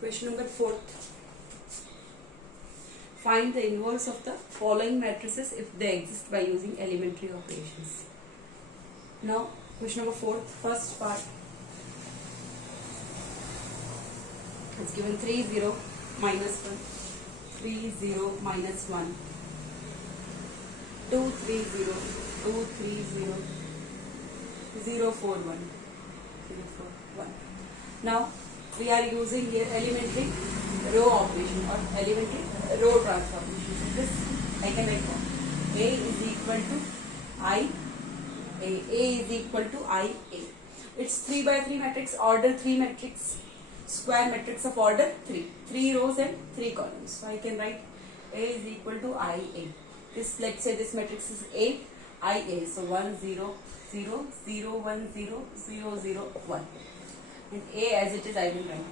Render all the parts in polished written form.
Question number 4. Find the inverse of the following matrices if they exist by using elementary operations. Now, question number 4, first part. It's given 3, 0, minus 1, 3, 0, minus 1, 2, 3, 0, 2, 3, 0, 0, 4, 1, 0, 4, 1. Now, we are using here elementary row operation or elementary row transformation. So this I can write down. A is equal to I A. A is equal to I A. It's 3 by 3 matrix, order 3 matrix, square matrix of order 3. 3 rows and 3 columns. So I can write A is equal to I A. This, let's say this matrix is A, I A. So 1 0 0 0 1 0 0 0 1. And A as it is I will write.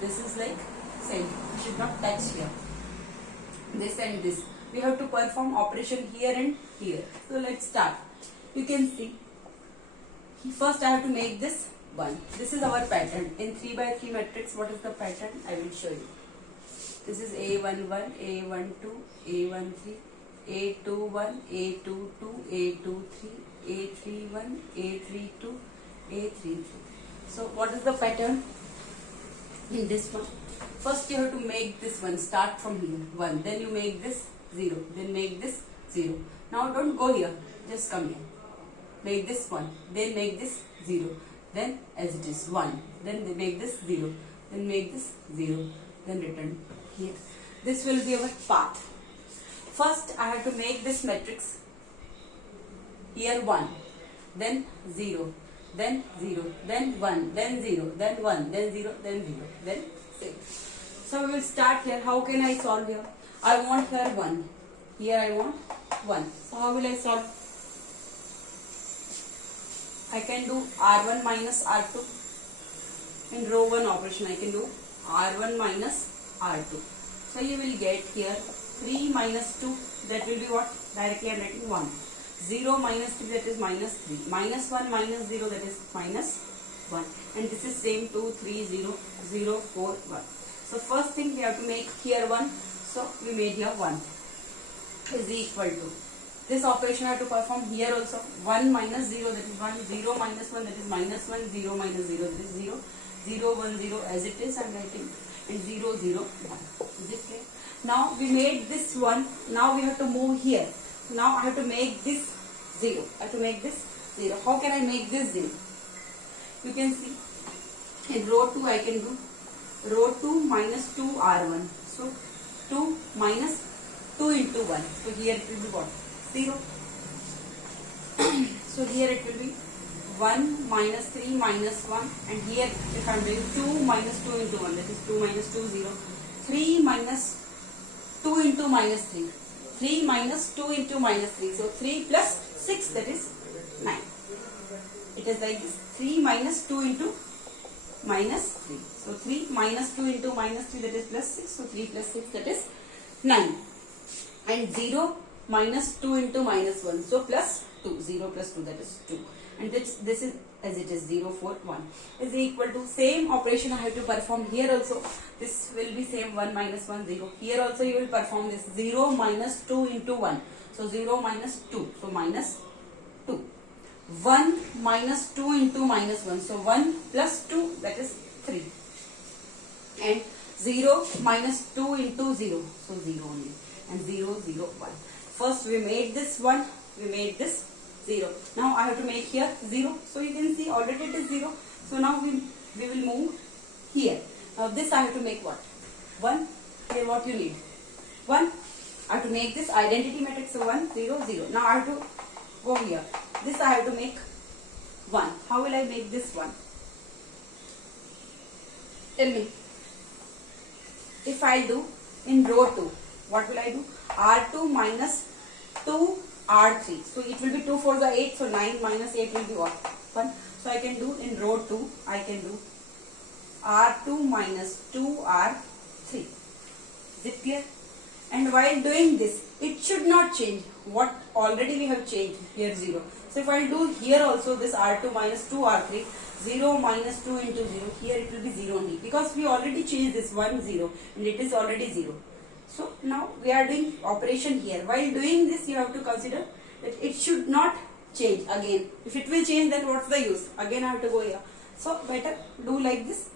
This is like same. We should not touch here. This and this. We have to perform operation here and here. So let's start. You can see. First I have to make this 1. This is our pattern. In 3 by 3 matrix, what is the pattern? I will show you. This is A11, A12, A13, A21, A22, A23, A31, A32, A33. So what is the pattern in this one? First you have to make this one, start from here, 1. Then you make this 0. Then make this 0. Now don't go here, just come here. Make this 1. Then make this 0. Then as it is 1. Then they make this 0. Then make this 0. Then return here. This will be our path. First I have to make this matrix here 1. Then 0. Then 0, then 1, then 0, then 1, then 0, then 0, then 6. So we will start here. How can I solve here? I want here 1. Here I want 1. So how will I solve? I can do R1 minus R2. In row 1 operation I can do R1 minus R2. So you will get here 3 minus 2. That will be what? Directly I am writing 1. 0 minus 3, that is minus 3. Minus 1 minus 0, that is minus 1. And this is same 2, 3, 0, 0, 4, 1. So first thing we have to make here 1. So we made here 1 is equal to. This operation I have to perform here also. 1 minus 0, that is 1. 0 minus 1, that is minus 1. 0 minus 0, that is 0. 0, 1, 0 as it is I am writing. And 0, 0, 1. Is it clear? Now we made this 1. Now we have to move here. Now I have to make this 0. I have to make this 0. How can I make this 0? You can see in row 2 I can do row 2 minus 2 R1. So 2 minus 2 into 1. So here it will be what? 0. So here it will be 1 minus 3 minus 1. And here if I am doing 2 minus 2 into 1, that is 2 minus 2, 0. 3 minus 2 into minus 3. 3 minus 2 into minus 3. So 3 plus 6, that is 9. It is like this. 3 minus 2 into minus 3. So 3 minus 2 into minus 3, that is plus 6. So 3 plus 6, that is 9. And 0 minus 2 into minus 1. So plus 2. 0 plus 2, that is 2. And this is as it is 0, 4, 1 is equal to same operation I have to perform here also. This will be same 1 minus 1, 0. Here also you will perform this 0 minus 2 into 1. So 0 minus 2. So minus 2. 1 minus 2 into minus 1. So 1 plus 2, that is 3. And 0 minus 2 into 0. So 0 only. And 0, 0, 1. First we made this 1. We made this 0. Now I have to make here 0. So you can see already it is 0. So now we will move here. Now this I have to make what? 1. Here what you need? 1. I have to make this identity matrix. So 1, 0, 0. Now I have to go here. This I have to make 1. How will I make this 1? Tell me. If I do in row 2, what will I do? R2 minus 2 R3. So it will be 2 4 the 8. So 9 minus 8 will be what? 1. So I can do in row 2, I can do R2 minus 2 R3. Is it clear? And while doing this, it should not change. What already we have changed here 0. So if I do here also this R2 minus 2 R3, 0 minus 2 into 0. Here it will be 0 only because we already changed this 1 0 and it is already 0. So now we are doing operation here. While doing this, you have to consider that it should not change again. If it will change, then what's the use? Again I have to go here. So better do like this.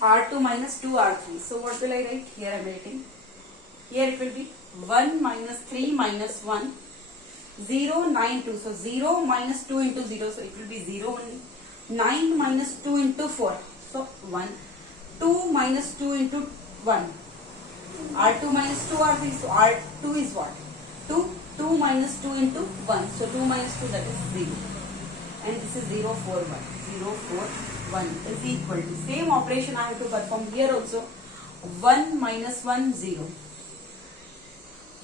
R2 minus 2 R3. So what will I write? Here I am writing. Here it will be 1 minus 3 minus 1. 0, 9, 2. So 0 minus 2 into 0. So it will be 0 only. 9 minus 2 into 4. So 1. 2 minus 2 into 1. R2 minus 2 R3. So R2 is what? 2. 2 minus 2 into 1. So 2 minus 2, that is 0. And this is 0, 4, 1. 0, 4, 1 is equal to. Same operation I have to perform here also. 1 minus 1, 0.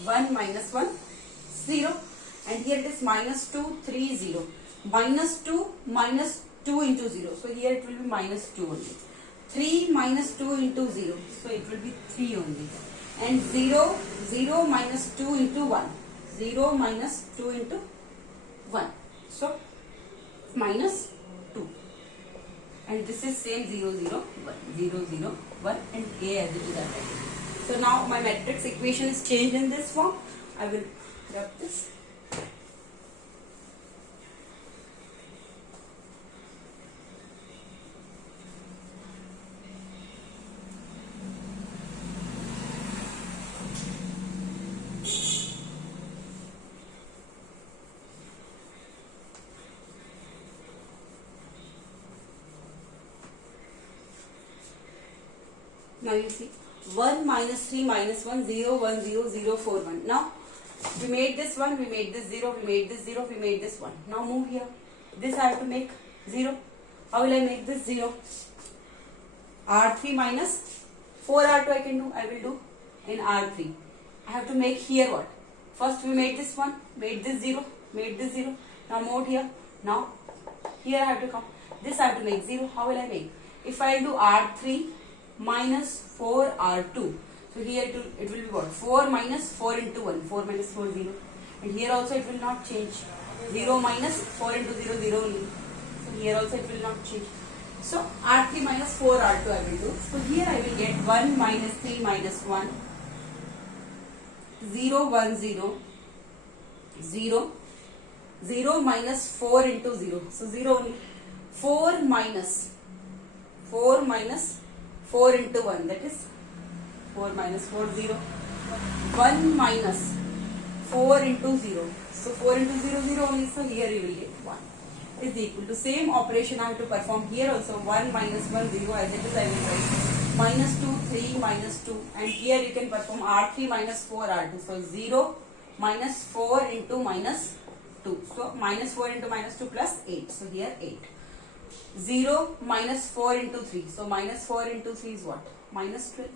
1 minus 1, 0. And here it is minus 2, 3, 0. Minus 2 into 0. So here it will be minus 2 only. 3 minus 2 into 0. So it will be 3 only. And 0, 0 minus 2 into 1. 0 minus 2 into 1. So minus 2. And this is same 0, 0, 1. 0, 0, 1 and A as it is right. So now my matrix equation is changed in this form. I will grab this. Now you see 1 minus 3 minus 1, 0, 1, 0, 0, 4, 1. Now we made this 1, we made this 0, we made this 0, we made this 1. Now move here. This I have to make 0. How will I make this 0? R3 minus 4R2 I can do. I will do in R3. I have to make here what? First we made this 1, made this 0, made this 0. Now move here. Now here I have to come. This I have to make 0. How will I make? If I do R3 minus 4 R2. So here it will be what? 4 minus 4 into 1. 4 minus 4, 0. And here also it will not change. 0 minus 4 into 0, 0 only. So here also it will not change. So R3 minus 4 R2 I will do. So here I will get 1 minus 3 minus 1. 0, 1, 0. 0. 0 minus 4 into 0. So 0 only. 4 minus 4 into 1, that is 4 minus 4, 0. 1 minus 4 into 0. So 4 into 0, 0 only. So here you will get 1 is equal to. Same operation I have to perform here also. 1 minus 1, 0 as it is I will write. Minus 2, 3, minus 2. And here you can perform R3 minus 4, R2. So 0 minus 4 into minus 2. So minus 4 into minus 2 plus 8. So here 8. 0 minus 4 into 3. So minus 4 into 3 is what? Minus 12.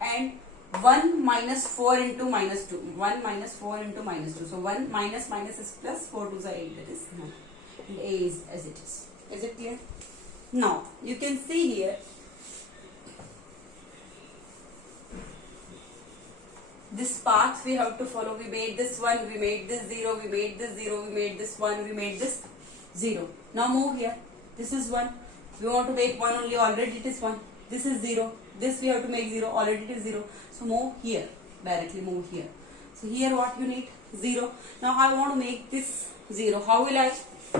And 1 minus 4 into minus 2. 1 minus 4 into minus 2. So 1 minus minus is plus, 4 to the 8, that is 9. And A is as it is. Is it clear? Now you can see here this path we have to follow. We made this 1, we made this 0, we made this 0, we made this 1, we made this 0. Now move here. This is 1. We want to make 1 only, already it is 1. This is 0. This we have to make 0, already it is 0. So move here. Directly move here. So here what you need? 0. Now I want to make this 0. How will I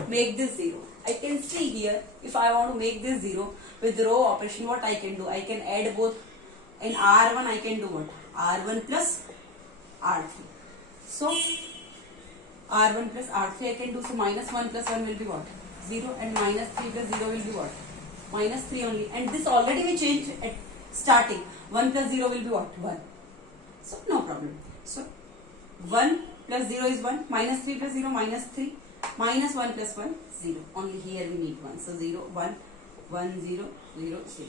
make this 0? I can see here, if I want to make this 0 with row operation, what I can do? I can add both. In R1 I can do what? R1 plus R3. So R1 plus R3 I can do. So minus 1 plus 1 will be what? 0. And minus 3 plus 0 will be what? Minus 3 only. And this already we changed at starting. 1 plus 0 will be what? 1. So no problem. So 1 plus 0 is 1. Minus 3 plus 0, minus 3. Minus 1 plus 1, 0. Only here we need 1. So 0, 1, 1, 0, 0, 0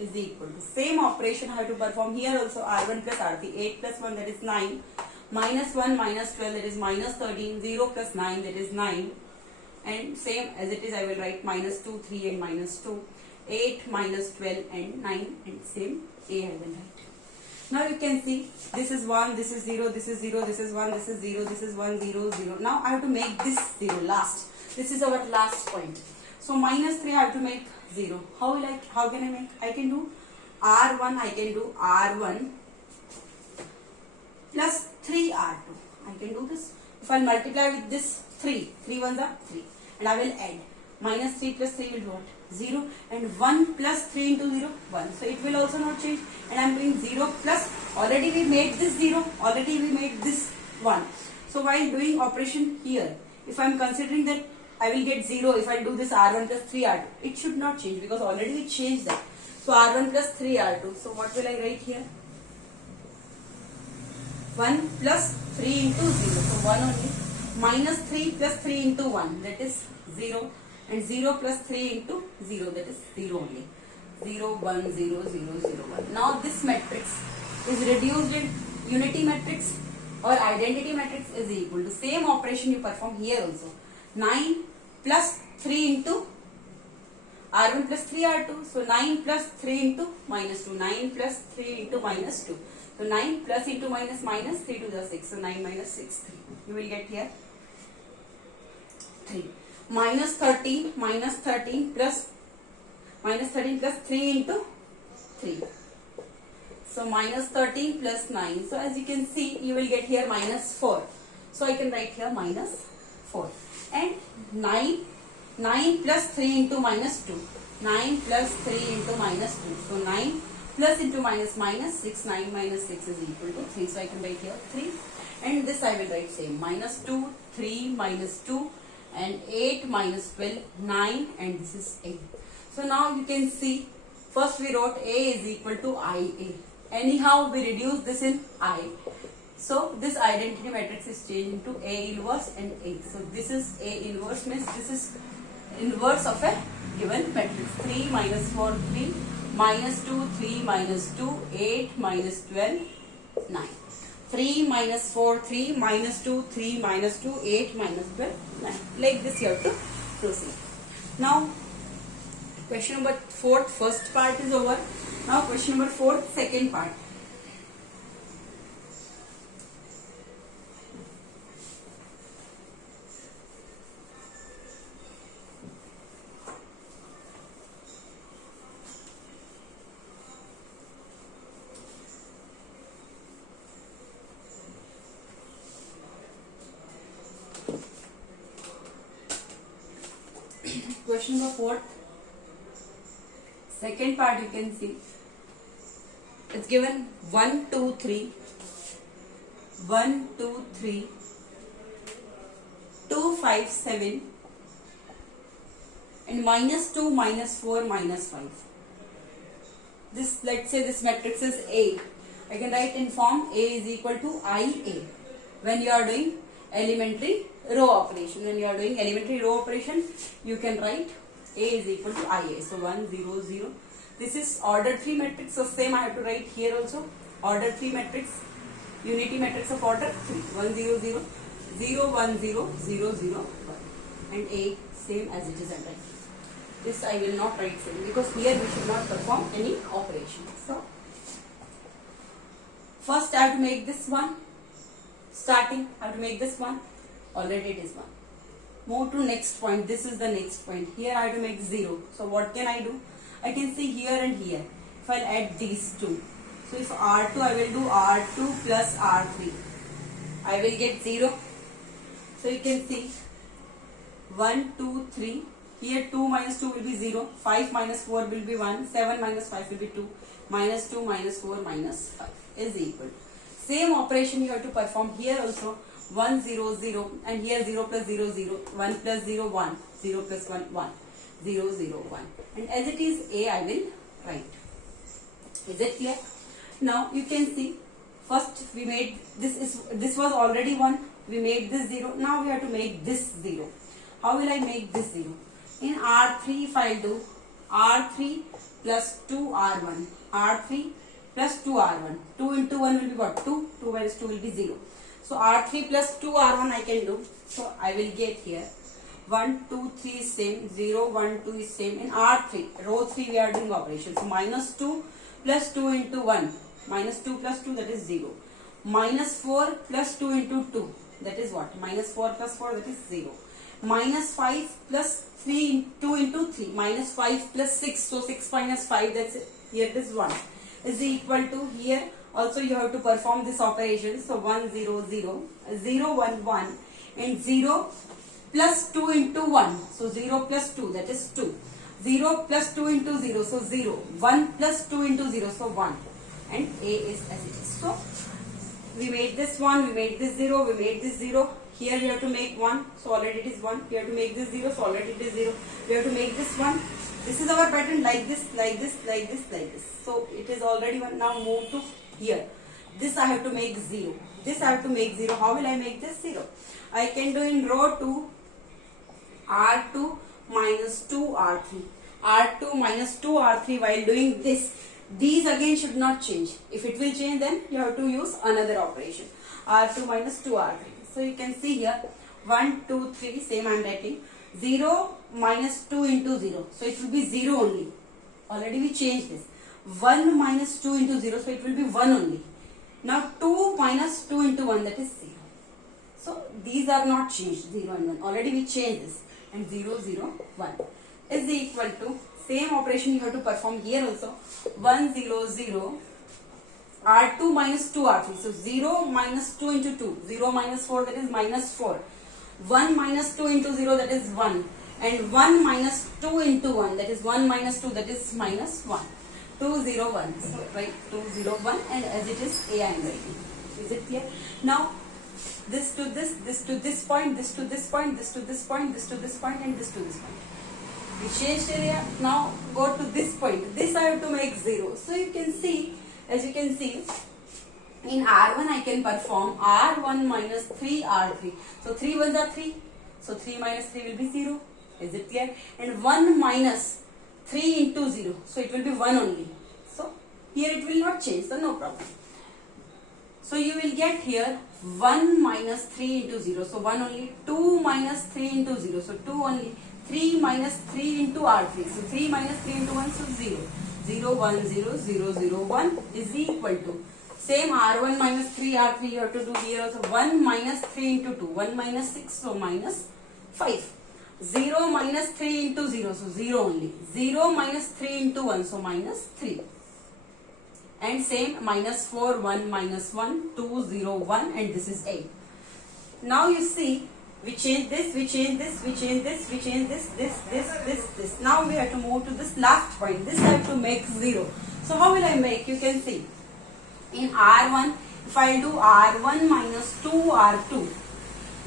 is equal to. Same operation I have to perform here also. R1 plus R3. 8 plus 1, that is 9. Minus 1 minus 12, that is minus 13. 0 plus 9, that is 9. And same as it is, I will write minus 2, 3 and minus 2. 8 minus 12 and 9, and same A I will write. Now you can see this is 1, this is 0, this is 0, this is 1, this is 0, this is 1, 0, 0. Now I have to make this 0 last. This is our last point. So minus 3 I have to make 0. How can I make? I can do R1, I can do R1 plus 3R2. I can do this. If I multiply with this 3 ones are 3, and I will add minus 3 plus 3 will be what? 0, and 1 plus 3 into 0, 1. So it will also not change, and I am doing 0 plus, already we made this 0, already we made this 1. So while doing operation here, if I am considering that I will get 0 if I do this R1 plus 3R2, it should not change because already we changed that. So R1 plus 3R2. So what will I write here? 1 plus 3 into 0. So 1 only. Minus 3 plus 3 into 1, that is 0. And 0 plus 3 into 0, that is 0 only. 0, 1, 0, 0, 0, 1. Now this matrix is reduced in unity matrix or identity matrix is equal to same operation you perform here also. 9 plus 3 into R1 plus 3R2. So 9 plus 3 into minus 2. 9 plus 3 into minus 2. So 9 plus into minus minus 3 to the 6. So 9 minus 6, 3. You will get here 3. Minus 13 plus 3 into 3. So minus 13 plus 9. So as you can see, you will get here minus 4. So I can write here minus 4. And 9 plus 3 into minus 2. 9 plus 3 into minus 2. So 9 plus into minus minus 6. 9 minus 6 is equal to 3. So I can write here 3. And this I will write same. Minus 2, 3, minus 2. And 8 minus 12, 9, and this is 8. So now you can see, first we wrote A is equal to IA. Anyhow, we reduce this in I. So this identity matrix is changed into A inverse and A. So this is A inverse, means this is inverse of a given matrix. 3 minus 4, 3, minus 2, 3 minus 2, 8 minus 12, 9. 3 minus 4, 3 minus 2, 3 minus 2, 8 minus 12, 9. Like this you have to proceed. Now, question number 4, first part is over. Now question number 4, second part. Question number 4, second part, you can see it's given 1, 2, 3, 1, 2, 3, 2, 5, 7, and minus 2, minus 4, minus 5. This, let's say this matrix is A. I can write in form A is equal to IA when you are doing elementary row operation. When you are doing elementary row operation, you can write A is equal to IA. So 1, 0, 0. This is order 3 matrix. So same I have to write here also. Order 3 matrix. Unity matrix of order 3. 1, 0, 0. 0, 1, 0, 0, 0, 1. And A same as it is under. This I will not write same because here we should not perform any operation. So first I have to make this one. Starting, I have to make this one. Already it is 1. Move to next point. This is the next point. Here I have to make 0. So what can I do? I can see here and here. If I add these two. So if R2, I will do R2 plus R3. I will get 0. So you can see 1, 2, 3. Here 2 minus 2 will be 0. 5 minus 4 will be 1. 7 minus 5 will be 2. Minus 2 minus 4 minus 5 is equal. Same operation you have to perform here also. 1, 0, 0, and here 0 plus 0, 0, 1 plus 0, 1, 0 plus 1, 1, 0, 0, 1. And as it is A, I will write. Is it clear? Now you can see, first we made this was already 1, we made this 0, now we have to make this 0. How will I make this 0? In R3, if I do R3 plus 2R1, R3 plus 2R1, 2 into 1 will be what? 2, 2 minus 2 will be 0. So R3 plus 2R1 I can do. So I will get here 1, 2, 3 is same, 0, 1, 2 is same. In R3, row 3 we are doing operation. So minus 2 plus 2 into 1, Minus 2 plus 2, that is 0. Minus 4 plus 2 into 2, that is what? Minus 4 plus 4, that is 0. Minus 5 plus 3, 2 into 3. Minus 5 plus 6, so 6 minus 5, that's it. Here it is 1. Is equal to, here also you have to perform this operation. So 1, 0, 0, 0, 1, 1, and 0 plus 2 into 1. So 0 plus 2, that is 2. 0 plus 2 into 0, so 0. 1 plus 2 into 0, so 1. And A is as it is. So we made this 1, we made this 0, we made this 0. Here we have to make 1, so already it is 1. We have to make this 0, so already it is 0. We have to make this 1. This is our pattern, like this, like this, like this, like this. So it is already 1. Now move to here. This I have to make 0. This I have to make 0. How will I make this 0? I can do in row 2, R2 minus 2 R3. R2 minus 2 R3 while doing this. These again should not change. If it will change, then you have to use another operation. R2 minus 2 R3. So you can see here 1, 2, 3, same I am writing. 0 minus 2 into 0. So it will be 0 only. Already we changed this. 1 minus 2 into 0. So it will be 1 only. Now 2 minus 2 into 1, that is 0. So these are not changed, 0 and 1. Already we changed this. And 0, 0, 1 is equal to, same operation you have to perform here also. 1, 0, 0. R2 minus 2 R3. So 0 minus 2 into 2. 0 minus 4, that is minus 4. 1 minus 2 into 0, that is 1. And 1 minus 2 into 1, that is 1 minus 2, that is minus 1. 2, 0, 1. So write 2, 0, 1, and as it is A I am writing. Is it clear? Now this to this this point, this to this point, this to this point, this to this point, and this to this point. We changed area. Now go to this point. This I have to make 0. So you can see, as you can see, in R1 I can perform R1 minus 3 R3. So 3 ones are 3. So 3 minus 3 will be 0. Is it clear? And 1 minus 3 into 0. So it will be 1 only. So here it will not change. So no problem. So you will get here 1 minus 3 into 0. So 1 only. 2 minus 3 into 0. So 2 only. 3 minus 3 into R3. So 3 minus 3 into 1. So 0. 0, 1, 0, 0, 0, 1 is equal to. Same R1 minus 3 R3 you have to do here also. 1 minus 3 into 2. 1 minus 6. So minus 5. 0 minus 3 into 0. So 0 only. 0 minus 3 into 1. So minus 3. And same minus 4, 1, minus 1, 2, 0, 1, and this is 8. Now you see, we change this, we change this, we change this, we change this. Now we have to move to this last point. This I have to make 0. So how will I make? You can see. In R1, if I do R1 minus 2 R2,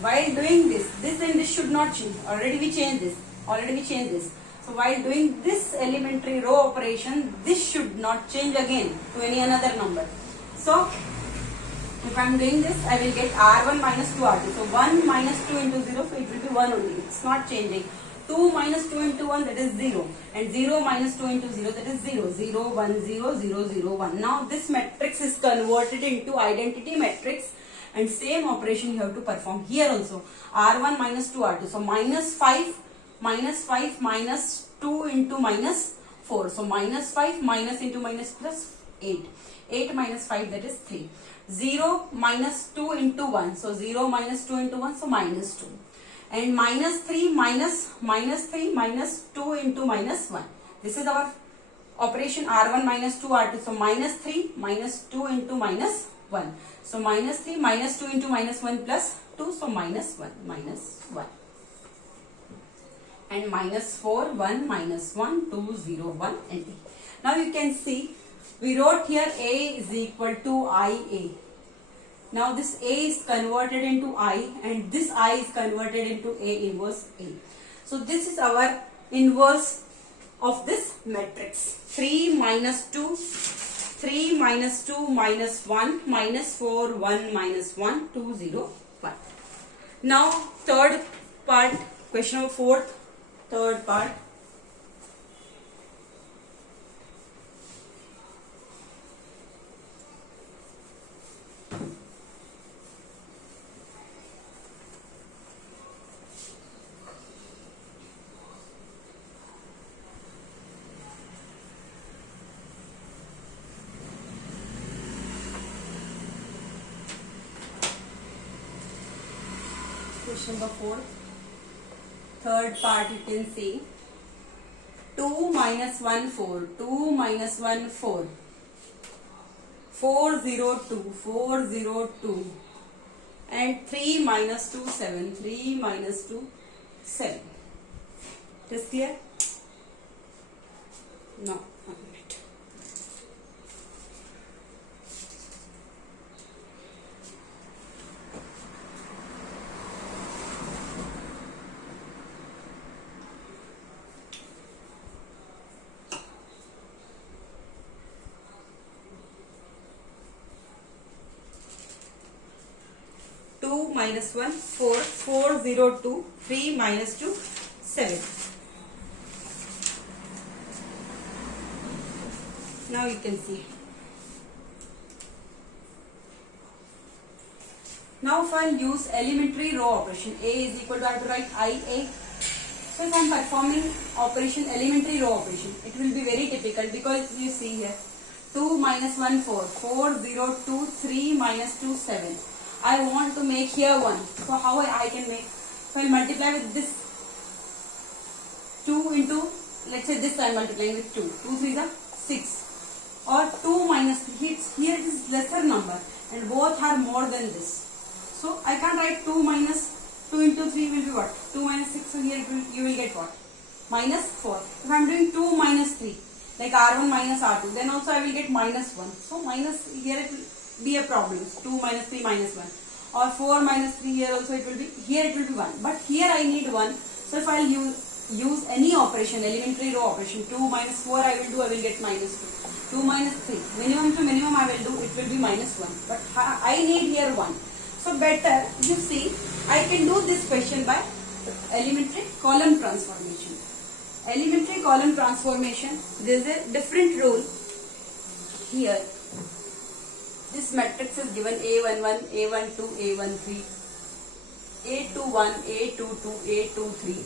while doing this and this should not change. Already we changed this. So while doing this elementary row operation, this should not change again to any another number. So if I am doing this, I will get R1 minus 2 R2. So 1 minus 2 into 0, so it will be 1 only. It's not changing. 2 minus 2 into 1, that is 0. And 0 minus 2 into 0, that is 0. 0, 1, 0, 0, 0, 1. Now this matrix is converted into identity matrix. And same operation you have to perform here also. R1 minus 2 R2. So minus 5 minus 2 into minus 4. So minus 5 minus into minus plus 8. 8 minus 5, that is 3. 0 minus 2 into 1. So 0 minus 2 into 1. So minus 2. And minus 3 minus 2 into minus 1. This is our operation R1 minus 2 R2. So minus 3 minus 2 into minus 1. So minus 3 minus 2 into minus 1 plus 2. So minus 1. And minus 4, 1, minus 1, 2, 0, 1 and 8. Now you can see, we wrote here A is equal to IA. Now this A is converted into I and this I is converted into A inverse A. So this is our inverse of this matrix. 3 minus 2, 3 minus 2 minus 1, minus 4, 1, minus 1, 2, 0, 1. Now third part, question number 4th. Third part. question number 4. Third part you can see. 2 minus 1 4. 2 minus 1 4. 4 0 2. 4 0 2. And 3 minus 2 7. 3 minus 2 7. It is clear? No. 2 minus 1 4. 4 0 2. 3 minus 2 7. Now you can see. Now if I use elementary row operation, A is equal to, I have to write IA. So if I am performing operation, elementary row operation, it will be very typical because you see here 2 minus 1 4. 4 0 2. 3 minus 2 7. I want to make here 1. So how I can make? So I will multiply with this 2 into, let's say this I am multiplying with 2. 2 3 is 6. Or 2 minus 3. Here it is lesser number and both are more than this. So I can't write 2 minus 2 into 3 will be what? 2 minus 6. So here you will get what? Minus 4. If I am doing 2 minus 3, like R1 minus R2, then also I will get minus 1. So minus, here it will be a problem. 2 minus 3 minus 1. Or 4 minus 3, here also it will be, here it will be 1. But here I need 1. So if I will use any operation, elementary row operation, 2 minus 4 I will get minus 2. 2 minus 3, minimum to minimum I will do, it will be minus 1. But I need here 1. So better, you see, I can do this question by elementary column transformation. Elementary column transformation, there is a different rule here. This matrix is given A11, A12, A13, A21, A22, A23,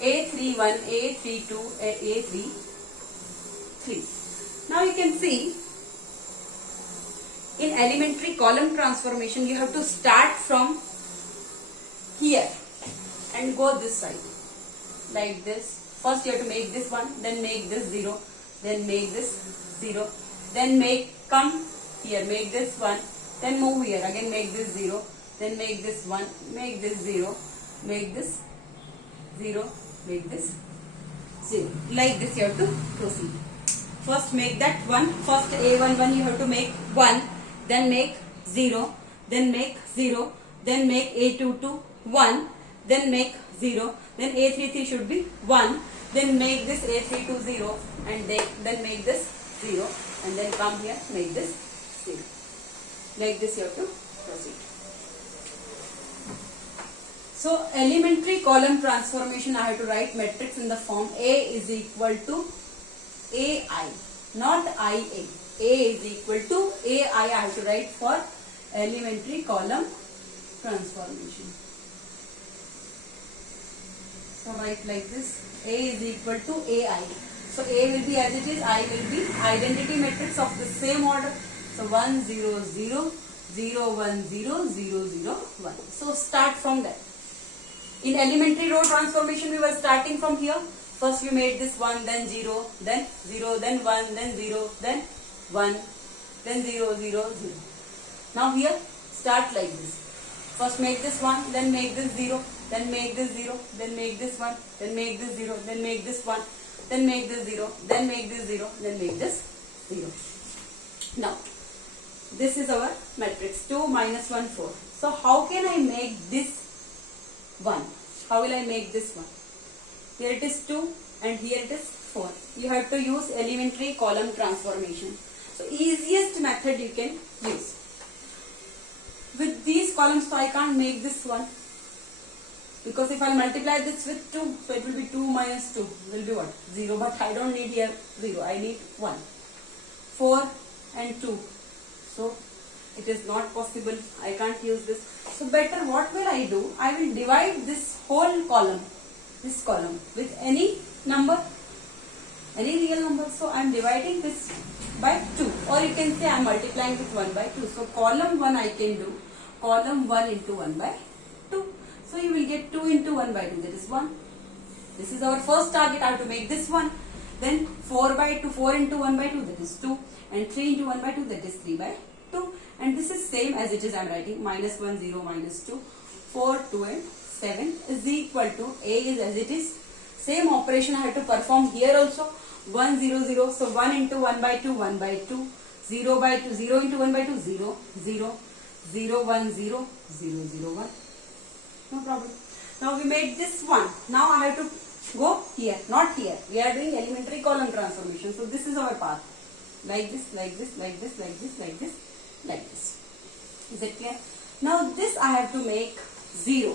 A31, A32, A33. Now you can see, in elementary column transformation, you have to start from here and go this side, like this. First you have to make this 1, then make this 0, then make this 0, then come here, make this 1, then move here, again make this 0, then make this 1, make this 0, make this 0, make this 0. Like this you have to proceed. First make that 1, first A11 you have to make 1, then make 0, then make 0, then make A22 1, then make 0, then A33 should be 1, then make this A32 0, and then make this 0, and then come here, make this 0. Like this you have to proceed. So elementary column transformation, I have to write matrix in the form A is equal to AI, not IA. A is equal to AI, I have to write for elementary column transformation. So write like this, A is equal to AI. So A will be as it is, I will be identity matrix of the same order. So 1 0 0 0 1 0 0 0 1. So start from that. In elementary row transformation, we were starting from here. First we made this 1, then 0, then 0, then 1, then 0, then 1, then 0 0 0. Now here start like this. First make this 1, then make this 0, then make this 0, then make this 1, then make this 0, then make this 1, then make this 0, then make this 0, then make this 0. Now this is our matrix 2 minus 1 4. So how can I make this 1? How will I make this 1? Here it is 2 and here it is 4. You have to use elementary column transformation. So easiest method you can use. With these columns, so I can't make this 1. Because if I multiply this with 2, so it will be 2 minus 2. Will be what? 0. But I don't need here 0. I need 1. 4 and 2. So it is not possible. I can't use this. So better what will I do? I will divide this whole column, this column, with any number, any real number. So I am dividing this by 2, or you can say I am multiplying with 1 by 2. So column 1 I can do column 1 into 1 by 2. So So you will get 2 into 1 by 2, that is 1. This is our first target. I have to make this one. Then 4 into 1 by 2, that is 2. And 3 into 1 by 2, that is 3 by 2. And this is same as it is. I am writing minus 1, 0, minus 2. 4, 2 and 7 is equal to A is as it is. Same operation I have to perform here also. 1, 0, 0. So 1 into 1 by 2, 1 by 2. 0 by 2, 0 into 1 by 2, 0, 0. 0, 1, 0, 0, 0, 1. No problem. Now we made this one. Now I have to go here, not here. We are doing elementary column transformation. So this is our path. Like this, like this, like this, like this, like this, like this. Is it clear? Now this I have to make 0.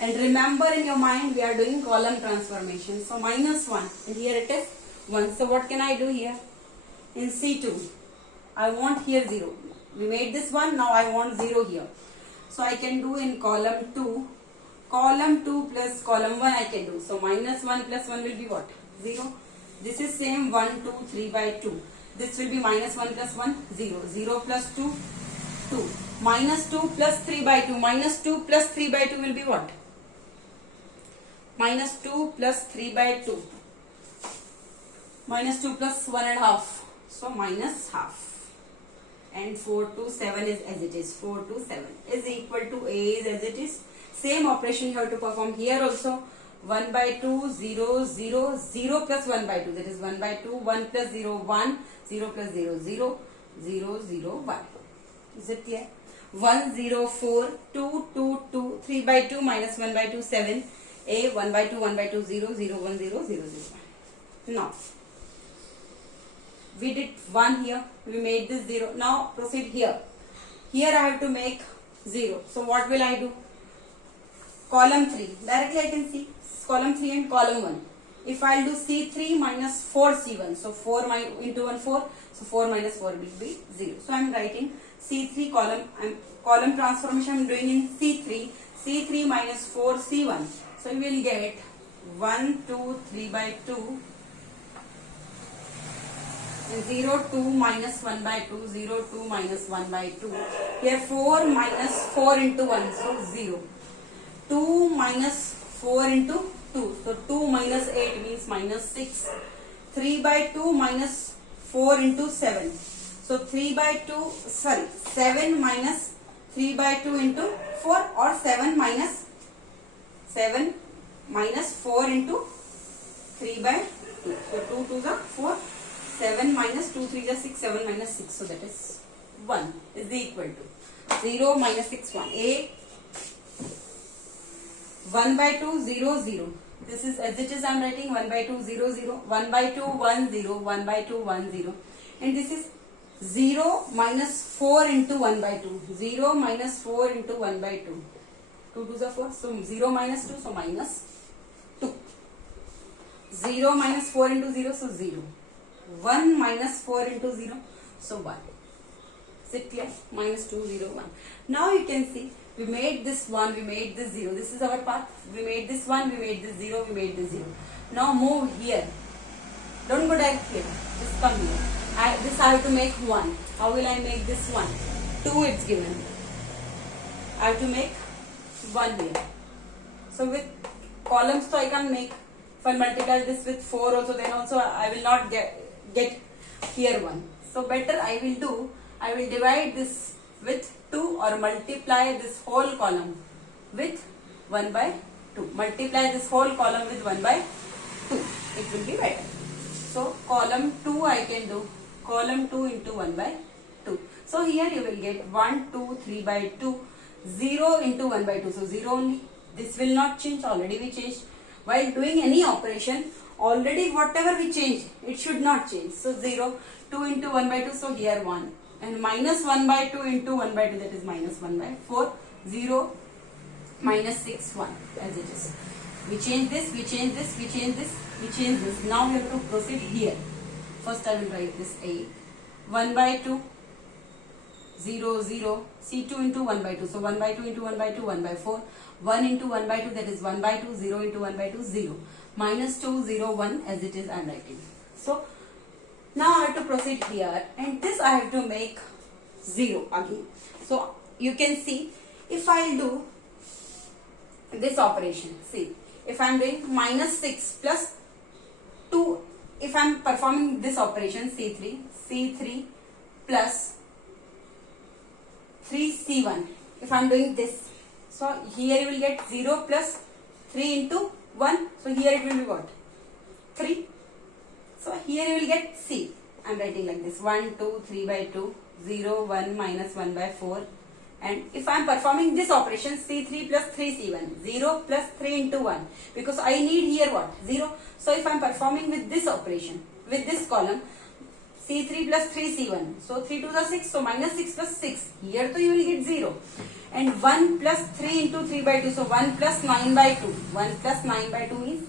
And remember in your mind we are doing column transformation. So minus 1. And here it is 1. So what can I do here? In C2. I want here 0. We made this one. Now I want 0 here. So I can do in column 2. Column 2 plus column 1 I can do. So minus 1 plus 1 will be what? 0. This is same 1, 2, 3 by 2. This will be minus 1 plus 1, 0. 0 plus 2, 2. Minus 2 plus 3 by 2. Minus 2 plus 3 by 2 will be what? Minus 2 plus 3 by 2. Minus 2 plus 1 and half. So minus half. And 4 to 7 is as it is. 4 to 7 is equal to A is as it is. Same operation you have to perform here also. 1 by 2, 0, 0, 0 plus 1 by 2. That is 1 by 2, 1 plus 0, 1, 0 plus 0, 0, 0, 0, 1. Is it clear? 1, 0, 4, 2, 2, 2, 3 by 2 minus 1 by 2, 7. A, 1 by 2, 1 by 2, 0, 0, 1, 0, 0, 0, 1. Now, we did 1 here. We made this 0. Now, proceed here. Here I have to make 0. So, what will I do? Column 3. Directly I can see column 3 and column 1. If I will do C3 minus 4C1. So, 4 into 1, 4. So, 4 minus 4 will be 0. So, I am writing C3 column. Column transformation I am doing in C3. C3 minus 4C1. So, you will get 1, 2, 3 by 2. 0, 2 minus 1 by 2, 0, 2 minus 1 by 2. Here 4 minus 4 into 1, so 0. 2 minus 4 into 2, so 2 minus 8 means minus 6. 3 by 2 minus 4 into 7. So 3 by 2, 7 minus 3 by 2 into 4 or 7 minus 4 into 3 by 2. So 2 to the 4. 7 minus 2, 3 is 6, 7 minus 6. So that is 1 is equal to 0 minus 6, 1. A 1 by 2, 0, 0. This is as it is I am writing 1 by 2, 0, 0. 1 by 2, 1, 0. 1 by 2, 1, 0. And this is 0 minus 4 into 1 by 2. 0 minus 4 into 1 by 2. 2 to the 4. So 0 minus 2, so minus 2. 0 minus 4 into 0, so 0. 1 minus 4 into 0, so 1. Is it clear? Minus 2, 0, 1. Now you can see, we made this 1, we made this 0. This is our path. We made this 1, we made this 0, we made this 0. Now move here. Don't go direct here. Just come here. This I have to make 1. How will I make this 1? 2 it's given. I have to make 1 here. So with columns, so I can make. If I multiply this with 4 also, then also I will not get here 1. So better I will divide this with 2 or multiply this whole column with 1 by 2. Multiply this whole column with 1 by 2. It will be better. So column 2 I can do. Column 2 into 1 by 2. So here you will get 1, 2, 3 by 2. 0 into 1 by 2. So 0 only. This will not change. Already we changed. While doing any operation, already whatever we change, it should not change. So 0, 2 into 1 by 2, so here 1. And minus 1 by 2 into 1 by 2, that is minus 1 by 4. 0, minus 6, 1 as it is. We change this, we change this, we change this, we change this. Now we have to proceed here. First I will write this A. 1 by 2, 0, 0. C2 into 1 by 2. So 1 by 2 into 1 by 2, 1 by 4. 1 into 1 by 2, that is 1 by 2. 0 into 1 by 2, 0. Minus 2, 0, 1 as it is I am writing. So now I have to proceed here, and this I have to make 0 again. So you can see, if I do this operation. See, if I am doing minus 6 plus 2, if I am performing this operation C3 plus 3C1, if I am doing this, so here you will get 0 plus 3 into 1, so here it will be what? 3. So here you will get C. I am writing like this, 1, 2, 3 by 2, 0, 1, minus 1 by 4. And if I am performing this operation C3 plus 3C1, 0 plus 3 into 1, because I need here what? 0. So if I am performing with this operation, with this column, C3 plus 3C1, so 3 to the 6, so minus 6 plus 6, here too you will get 0. And 1 plus 3 into 3 by 2, so 1 plus 9 by 2, 1 plus 9 by 2 is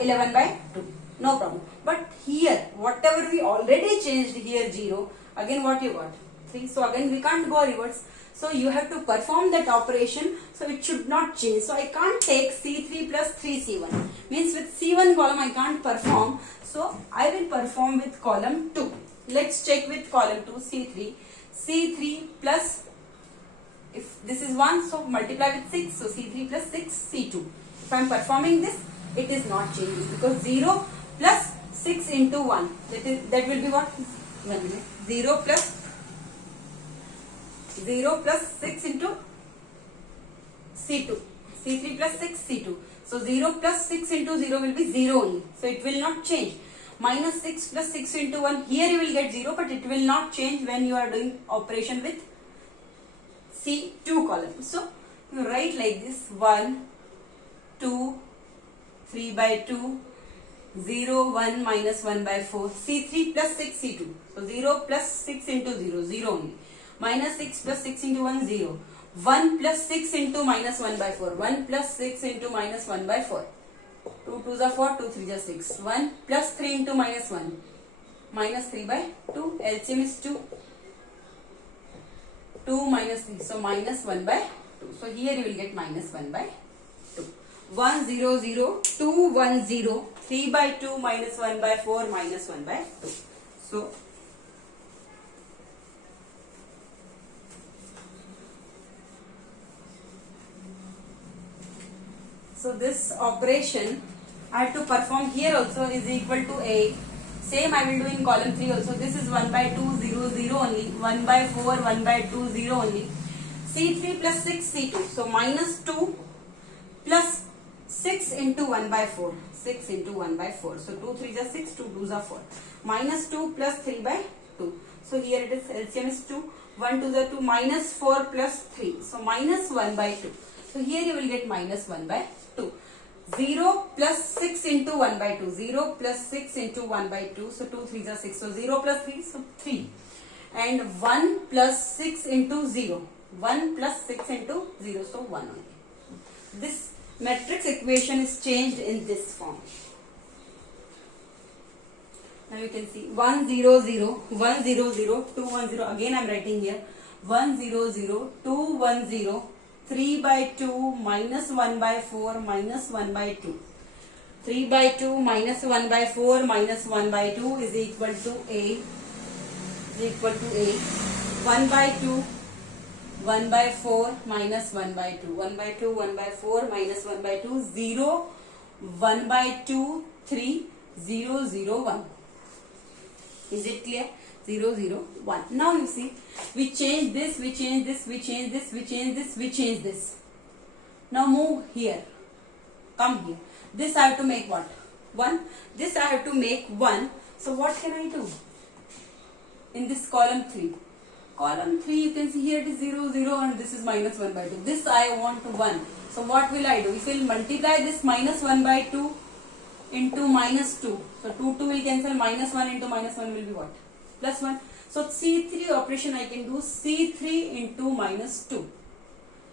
11 by 2, no problem. But here, whatever we already changed here 0, again what you got? 3, so again we can't go reverse. So you have to perform that operation, so it should not change. So I can't take C3 plus 3C1. Means with C1 column I can't perform. So I will perform with column 2. Let's check with column 2, C3. C3 plus, if this is 1, so multiply with 6. So C3 plus 6, C2. If I am performing this, it is not changing because 0 plus 6 into 1. That will be what? 1 minute. 0 plus 6 into C2. C3 plus 6 C2. So 0 plus 6 into 0 will be 0 only. So it will not change. Minus 6 plus 6 into 1. Here you will get 0, but it will not change when you are doing operation with C2 column. So you write like this, 1, 2, 3 by 2, 0, 1, minus 1 by 4. C3 plus 6 C2. So 0 plus 6 into 0, 0 only. Minus 6 plus 6 into 1, 0. 1 plus 6 into minus 1 by 4. 1 plus 6 into minus 1 by 4. 2 2s are 4, 2 3s are 6. 1 plus 3 into minus 1. Minus 3 by 2. LCM is 2. 2 minus 3. So minus 1 by 2. So here you will get minus 1 by 2. 1 0 0, 2 1 0, 3 by 2 minus 1 by 4 minus 1 by 2. So this operation I have to perform here also is equal to A. Same I will do in column 3 also. This is 1 by 2, 0, 0 only. 1 by 4, 1 by 2, 0 only. C3 plus 6, C2. So minus 2 plus 6 into 1 by 4. 6 into 1 by 4. So 2 3s are 6, 2 2s are 4. Minus 2 plus 3 by 2. So here it is LCM is 2. 1 2s are 2. Minus 4 plus 3. So minus 1 by 2. So here you will get minus 1 by 2. 0 plus 6 into 1 by 2. 0 plus 6 into 1 by 2. So 2 3s are 6. So 0 plus 3. So 3. And 1 plus 6 into 0. 1 plus 6 into 0. So 1 only. This matrix equation is changed in this form. Now you can see 1 0 0, 1 0 0, 2 1 0. Again I am writing here 1 0 0, 2 1 0. 3 by 2 minus 1 by 4 minus 1 by 2. 3 by 2 minus 1 by 4 minus 1 by 2 is equal to A. 1 by 2, 1 by 4 minus 1 by 2. 1 by 2, 1 by 4 minus 1 by 2. 0, 1 by 2, 3, 0, 0, 1. Is it clear? 0 0 1. Now you see, we change this, we change this, we change this, we change this, we change this. Now move here, come here. This I have to make what? 1. This I have to make 1. So what can I do? In this column 3. Column 3 you can see here it is 0 0 and this is minus 1 by 2. This I want to 1. So what will I do? If we will multiply this minus 1 by 2 into minus 2. So 2 will cancel, minus 1 into minus 1 will be what? Plus 1. So C3 operation I can do C3 into minus 2.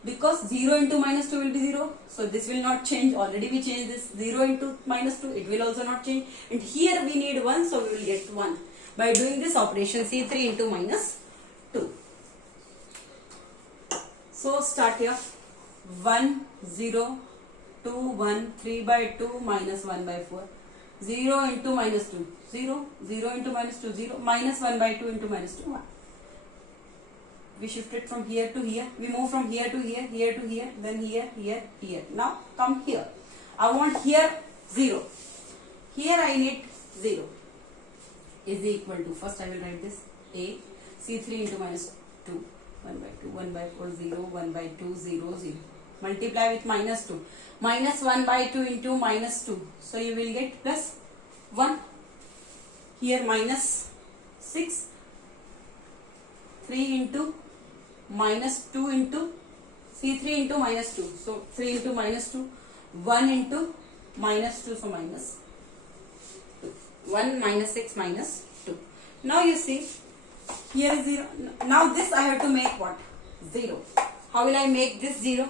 Because 0 into minus 2 will be 0. So this will not change. Already we changed this. 0 into minus 2. It will also not change. And here we need 1. So we will get 1. By doing this operation C3 into minus 2. So start here. 1, 0, 2, 1, 3 by 2 minus 1 by 4. 0 into minus 2, 0, 0 into minus 2, 0, minus 1 by 2 into minus 2, 1. We shifted from here to here. We move from here to here, here to here, then here, here, here. Now come here. I want here 0. Here I need 0 is equal to, first I will write this a C3 into minus 2, 1 by 2, 1 by 4, 0, 1 by 2, 0, 0. Multiply with minus 2. Minus 1 by 2 into minus 2. So you will get plus 1. Here minus 6. 3 into minus 2 into C3 into minus 2. So 3 into minus 2. 1 into minus 2. So minus 2. 1 minus 6 minus 2. Now you see, here is 0. Now this I have to make what? 0. How will I make this 0?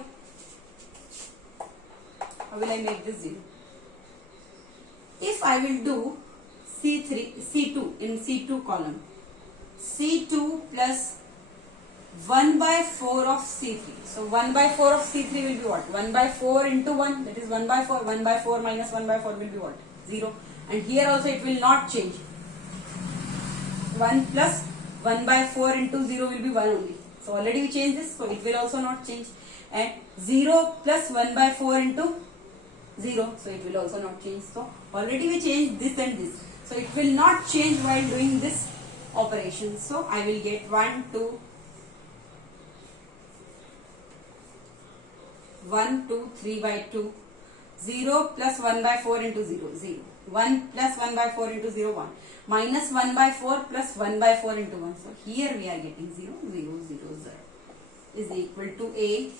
How will I make this 0? If I will do C2 in C2 column, C2 plus 1 by 4 of C3. So 1 by 4 of C3 will be what? 1 by 4 into 1, that is 1 by 4. 1 by 4 minus 1 by 4 will be what? 0. And here also it will not change. 1 plus 1 by 4 into 0 will be 1 only. So already we changed this, so it will also not change. And 0 plus 1 by 4 into 0, so it will also not change. So already we changed this and this. So it will not change while doing this operation. So I will get 1, 2, 1, 2, 3 by 2. 0 plus 1 by 4 into 0, 0. 1 plus 1 by 4 into 0, 1. Minus 1 by 4 plus 1 by 4 into 1. So here we are getting 0, 0, 0, 0 is equal to A.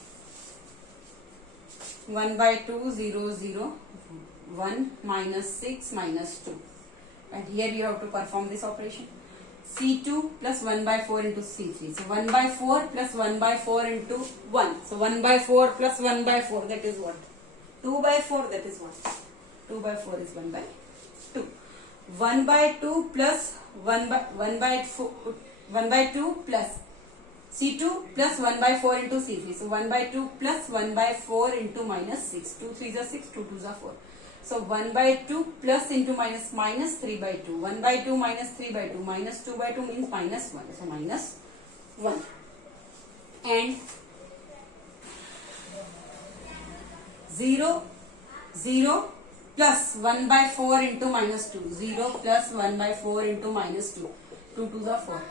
1 by 2, 0, 0, 1 minus 6 minus 2. And here you have to perform this operation. C2 plus 1 by 4 into C3. So 1 by 4 plus 1 by 4 into 1. So 1 by 4 plus 1 by 4, that is what? 2 by 4, that is what? 2 by 4 is 1 by 2. 1 by 2 plus 1 by 2 plus C2 plus 1 by 4 into C3. So 1 by 2 plus 1 by 4 into minus 6. 2 3s are 6, 2 2s are 4. So 1 by 2 plus into minus 3 by 2. 1 by 2 minus 3 by 2. Minus 2 by 2 means minus 1. So minus 1. And 0, 0 plus 1 by 4 into minus 2. 0 plus 1 by 4 into minus 2. 2 2s are 4.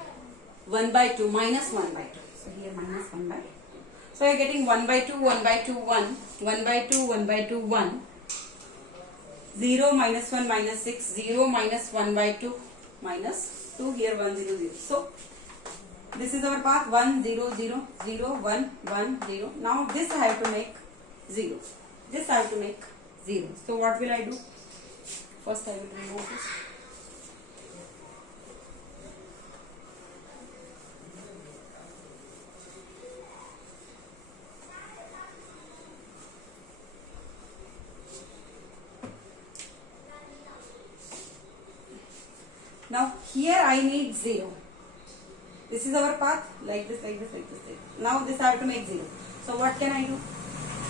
1 by 2 minus 1 by 2. So here minus 1 by 2. So you are getting 1 by 2, 1 by 2, 1. 1 by 2, 1 by 2, 1. 0 minus 1 minus 6. 0 minus 1 by 2 minus 2. Here 1 0 0. So this is our path 1 0 0 0 1 1 0. Now this I have to make 0. This I have to make 0. So what will I do? First I will remove this. Now here I need 0. This is our path, like this, like this, like this, like this. Now this I have to make 0. So what can I do?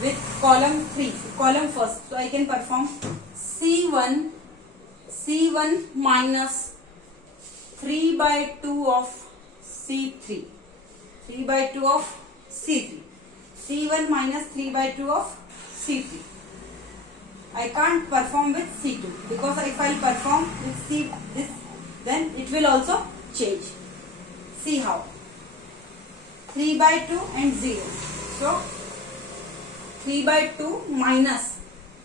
With column 3, column first. So I can perform C1 minus 3 by 2 of C3. 3 by 2 of C3. C1 minus 3 by 2 of C3. I can't perform with C2 because if I perform with this, then it will also change. See how? 3 by 2 and 0. So 3 by 2 minus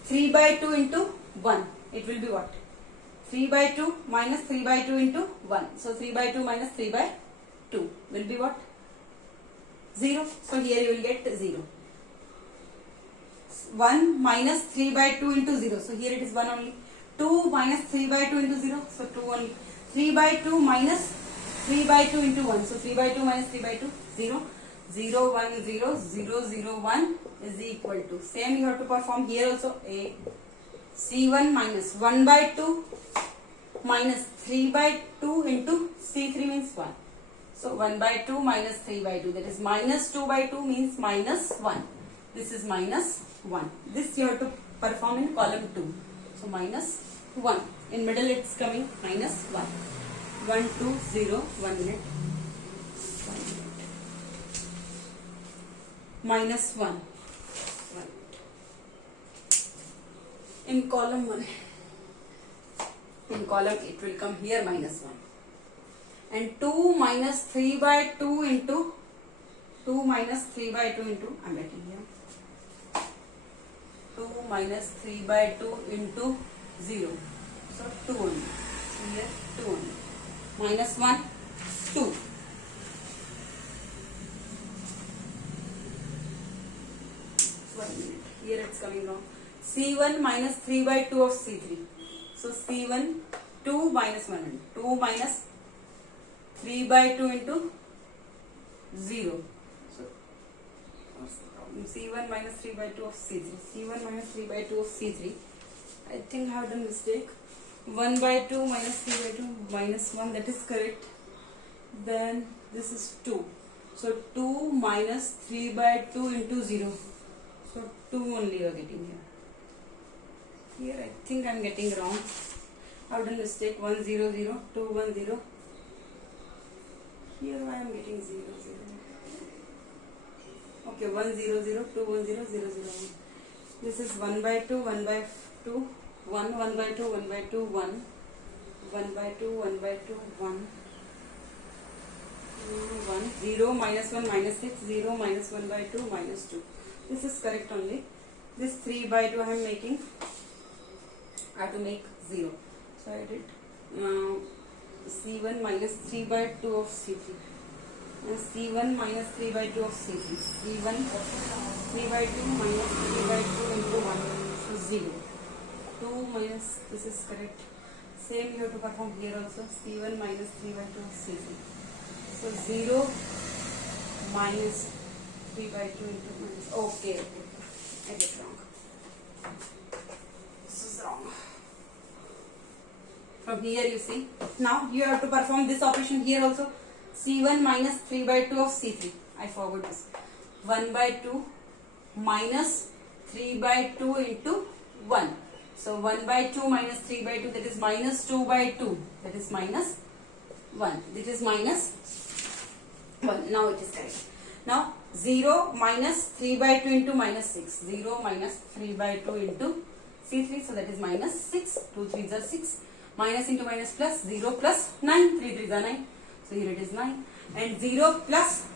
3 by 2 into 1. It will be what? 3 by 2 minus 3 by 2 into 1. So 3 by 2 minus 3 by 2 will be what? 0. So here you will get 0. 1 minus 3 by 2 into 0. So here it is 1 only. 2 minus 3 by 2 into 0. So 2 only. 3 by 2 minus 3 by 2 into 1. So 3 by 2 minus 3 by 2, 0. 0, 1, 0, 0, 0, 1 is equal to. Same you have to perform here also. A C1 minus 1 by 2 minus 3 by 2 into C3 means 1. So 1 by 2 minus 3 by 2. That is minus 2 by 2 means minus 1. This is minus 1. This you have to perform in column 2. So minus 1. In middle it's coming minus 1. 1, 2, 0, 1 minute. 1 minute. minus 1. In column 1, in column it will come here minus 1. And 2 minus 3 by 2 into, 2 minus 3 by 2 into, I am writing here, 2 minus 3 by 2 into 0. So 2 only. So here 2 only. Minus 1, 2. One minute. Here it's coming wrong. C1 minus 3 by 2 of C3. So C1, 2 minus 1. 2 minus 3 by 2 into 0. So what's the problem? C1 minus 3 by 2 of C3. C1 minus 3 by 2 of C3. I think I have done mistake. 1 by 2 minus 3 by 2 minus 1. That is correct. Then this is 2. So 2 minus 3 by 2 into 0. So 2 only you are getting here. Here I think I am getting wrong. I have done mistake. 1 0 0 2 1 0. Here I am getting 0 0. Okay, 1 0 0 2 1 0 0 0 1. This is 1 by 2 1 by 2 1 1 by 2 1 by 2 1 1 by 2 1 by 2 1 1 0 minus 1 minus 6 0 minus 1 by 2 minus 2. This is correct only. This 3 by 2 I am making. I have to make 0. So I did C1 minus 3 by 2 of C3. And C1 minus 3 by 2 of C3. C1 3 by 2 minus 3 by 2 into 1. So 0. 2 minus, this is correct. Same you have to perform here also. C1 minus 3 by 2 of C3. So 0 minus 3 by 2 into minus. Okay. I get wrong. This is wrong. From here you see. Now you have to perform this operation here also. C1 minus 3 by 2 of C3. I forgot this. 1 by 2 minus 3 by 2 into 1. So 1 by 2 minus 3 by 2, that is minus 2 by 2. That is minus 1. This is minus 1. Now it is correct. Now 0 minus 3 by 2 into minus 6. 0 minus 3 by 2 into C3. So that is minus 6. 2 3s are 6. Minus into minus plus 0 plus 9. 3 3s are 9. So here it is 9. And 0 plus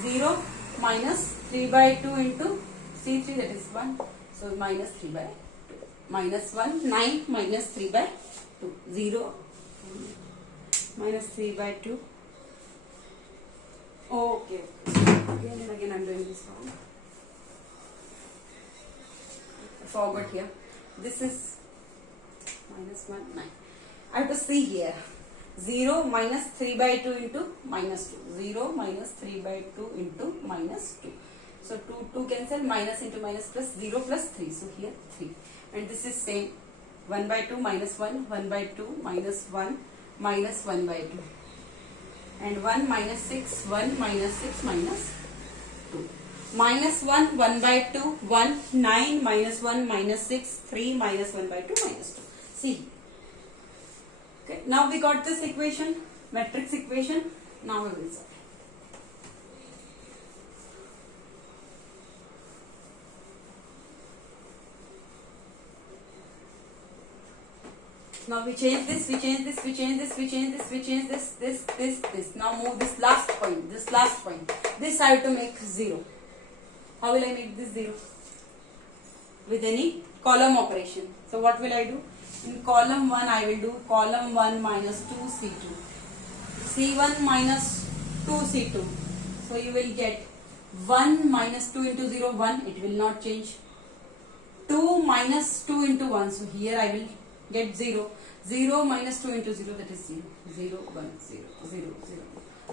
0 minus 3 by 2 into C3, that is 1. So minus 3 by 2. Minus 1, 9 minus 3 by 2. 0 minus 3 by 2. Okay. Again and again I am doing this wrong. I forgot here. This is minus 1, 9. I have to see here. 0 minus 3 by 2 into minus 2. 0 minus 3 by 2 into minus 2. So 2 cancel, minus into minus plus 0 plus 3. So here 3. And this is same. 1 by 2 minus 1, 1 by 2 minus 1 minus 1 by 2. And 1 minus 6, 1 minus 6 minus 2. Minus 1, 1 by 2, 1, 9 minus 1 minus 6, 3 minus 1 by 2 minus 2. See. Okay, now we got this equation, matrix equation. Now we will solve. Now we change this, we change this, we change this, we change this, we change this. Now move this last point, this last point. This I have to make 0. How will I make this 0? With any column operation. So what will I do? In column 1 I will do column 1 minus 2C2. C1 minus 2C2. So you will get 1 minus 2 into 0, 1. It will not change. 2 minus 2 into 1. So here I will get 0. 0 minus 2 into 0, that is 0. 0, 1, 0, 0, 0.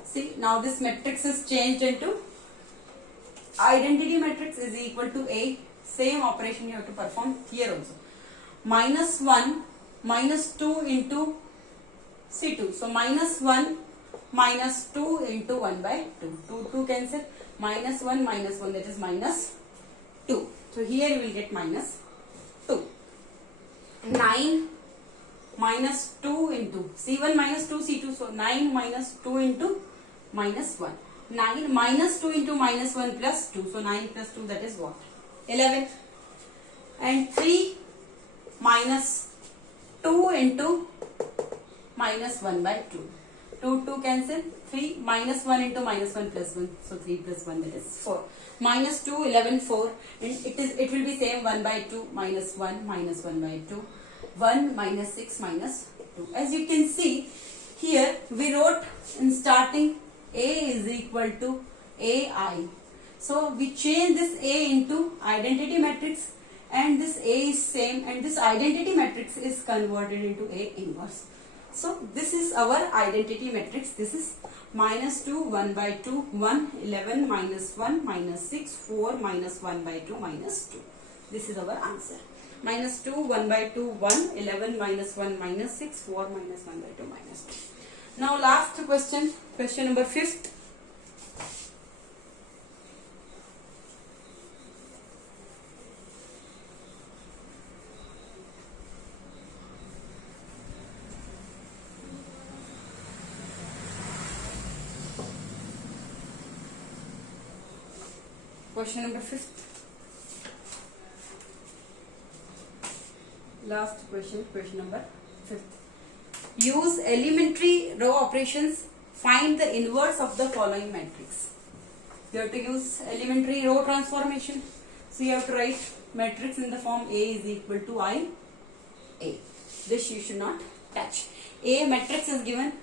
See, now this matrix is changed into identity matrix is equal to A. Same operation you have to perform here also. Minus 1 minus 2 into C2. So minus 1 minus 2 into 1 by 2. 2 cancel. Minus 1 minus 1, that is minus 2. So here you will get minus 2. 9 minus 2 into C1 minus 2 C2. So 9 minus 2 into minus 1. 9 minus 2 into minus 1 plus 2. So 9 plus 2, that is what? 11. And 3 minus 2 into minus 1 by 2. 2 cancel. 3 minus 1 into minus 1 plus 1. So 3 plus 1, that is 4. Minus 2, 11, 4. And it will be same 1 by 2 minus 1 minus 1 by 2. 1 minus 6 minus 2. As you can see, here we wrote in starting A is equal to AI. So we change this A into identity matrix, and this A is same, and this identity matrix is converted into A inverse. So this is our identity matrix. This is minus 2, 1 by 2, 1, 11, minus 1, minus 6, 4, minus 1 by 2, minus 2. This is our answer. Minus 2, 1 by 2, 1, 11, minus 1, minus 6, 4, minus 1 by 2, minus 2. Now last question, question number 5th. Question number 5th. Last question, question number 5th. Use elementary row operations. Find the inverse of the following matrix. You have to use elementary row transformation. So you have to write matrix in the form A is equal to I A. This you should not touch. A matrix is given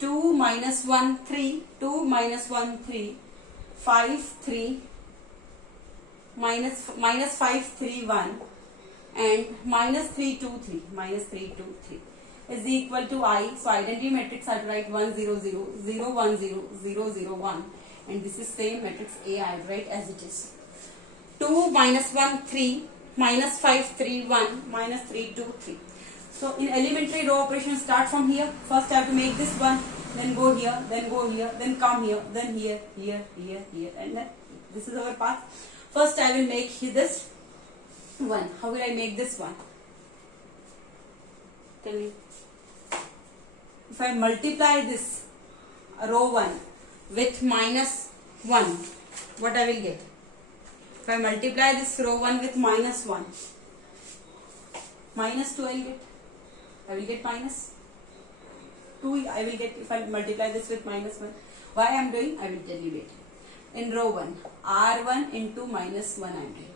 2 minus 1 3, 2 minus 1 3, 5 3, minus 5 3 1, and minus 3 2 3, minus 3 2 3 is equal to I. So identity matrix I have to write 1 0 0, 0 1 0, 0 0 1, and this is same matrix A I have to write as it is. 2 minus 1 3, minus 5 3 1, minus 3 2 3. So in elementary row operation, start from here. First I have to make this one, then go here, then go here, then come here, then here, here, here, here, and then this is our path. First I will make this one. How will I make this one? Tell me. If I multiply this row 1 with minus 1, what I will get? If I multiply this row 1 with minus 1, minus 2 I will get minus 2 I will get if I multiply this with minus 1. Why I am doing? I will tell you later. In row 1, R1 into minus 1 I am doing.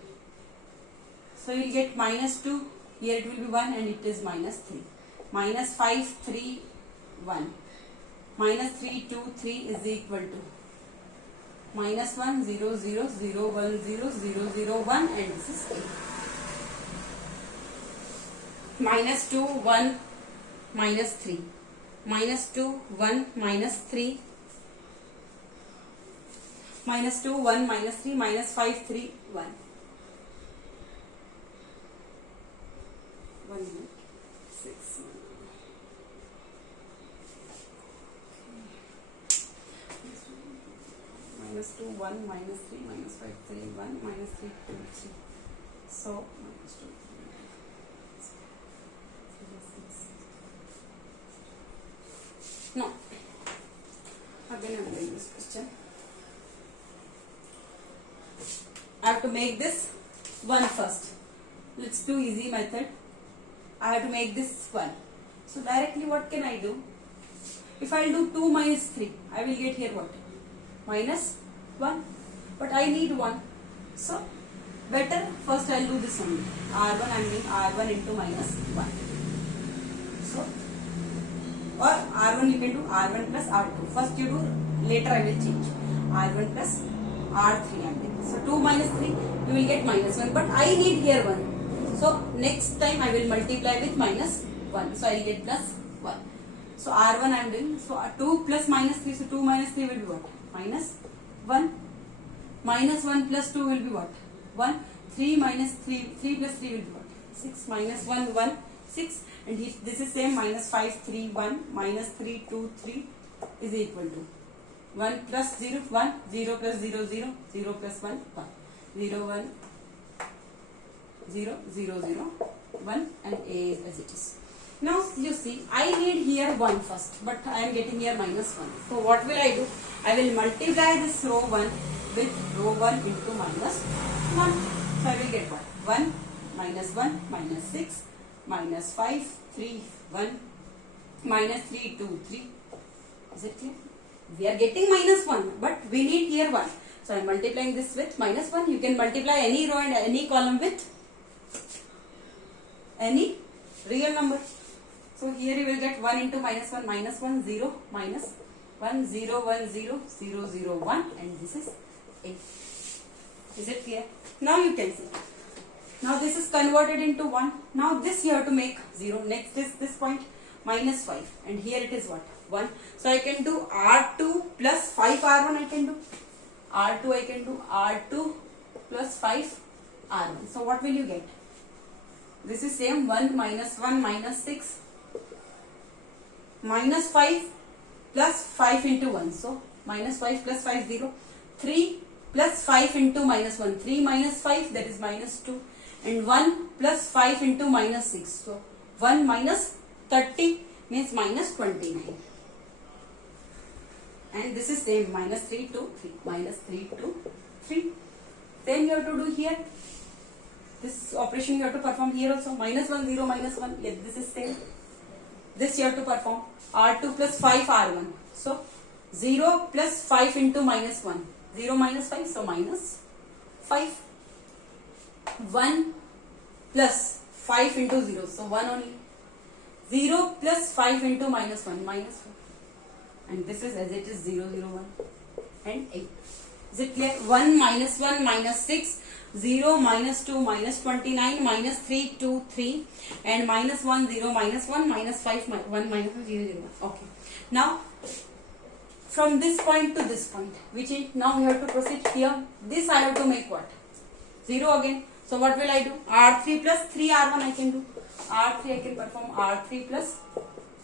So you will get minus 2, here it will be 1 and it is minus 3. Minus 5, 3, 1. Minus 3, 2, 3 is equal to minus 1, 0, 0, 0, 1, 0, 0, 0, 1, and this is 8. Minus 2, 1, minus 3. Minus 2, 1, minus 3. Minus 2, 1, minus 3, minus 5, 3, 1. 1 minute. 6. Minus 2, 1, minus 3, minus 5, 3, 1, minus 3, 2, 3. So, minus 2, 3, 6. No. Again I am doing this question. I have to make this 1 first. Let's do easy method. I have to make this 1. So directly what can I do? If I will do 2 minus 3, I will get here what? Minus 1. But I need 1. So better first I will do this only. R1 I am doing R1 into minus 1. So, or R1 you can do R1 plus R2. First you do, later I will change. R1 plus R3 I am doing. So 2 minus 3 you will get minus 1. But I need here 1. So next time I will multiply with minus 1. So I will get plus 1. So R1 I am doing. So 2 plus minus 3. So 2 minus 3 will be what? Minus 1. Minus 1 plus 2 will be what? 1. 3 minus 3. 3 plus 3 will be what? 6 minus 1, 1, 6. And this is same minus 5, 3, 1. Minus 3, 2, 3 is equal to 1 plus 0, 1. 0 plus 0, 0. 0 plus 1, 1. 0, 1. 0, 0, 0, 1, and A is as it is. Now you see, I need here 1 first, but I am getting here minus 1. So what will I do? I will multiply this row 1 with row 1 into minus 1. So I will get what? 1 minus 1 minus 6 minus 5 3 1 minus 3 2 3. Is it clear? We are getting minus 1, but we need here 1. So I am multiplying this with minus 1. You can multiply any row and any column with any real number. So here you will get 1 into minus 1, 0, minus 1, 0, 1, 0, 0, 0, 1, and this is 8. Is it clear? Now you can see. Now this is converted into 1. Now this you have to make 0. Next is this point, minus 5. And here it is what? 1. So I can do R2 plus 5 R1 I can do. R2 I can do R2 plus 5 R1. So what will you get? This is same 1 minus 1 minus 6 minus 5 plus 5 into 1. So minus 5 plus 5 0. 3 plus 5 into minus 1. 3 minus 5 that is minus 2. And 1 plus 5 into minus 6. So 1 minus 30 means minus 29. And this is same minus 3 to 3. Minus 3 to 3. Same you have to do here. This operation you have to perform here also. Minus 1 0 minus 1. Yes, this is same. This you have to perform. R2 plus 5 R1. So 0 plus 5 into minus 1. 0 minus 5. So minus 5. 1 plus 5 into 0. So 1 only. 0 plus 5 into minus 1. Minus 1. And this is as it is 0 0 1 and 8. Is it clear? 1 minus 1 minus 6. 0 minus 2 minus 29 minus 3 2 3 and minus 1 0 minus 1 minus 5 1 minus 1 0 0 1. Okay. Now from this point to this point, which is now we have to proceed here. This I have to make what? 0 again. So what will I do? R3 plus 3 R1 I can do. R3 I can perform R3 plus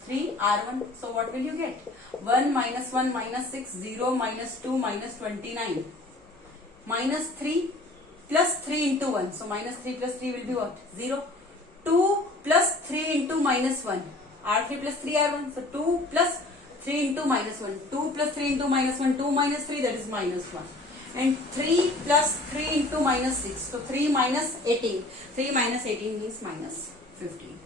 3 R1. So what will you get? 1 minus 1 minus 6 0 minus 2 minus 29 minus 3 plus 3 into 1. So minus 3 plus 3 will be what? 0. 2 plus 3 into minus 1. R3 plus 3 R1. So 2 plus 3 into minus 1. 2 plus 3 into minus 1. 2 minus 3 that is minus 1. And 3 plus 3 into minus 6. So 3 minus 18. 3 minus 18 means minus 15.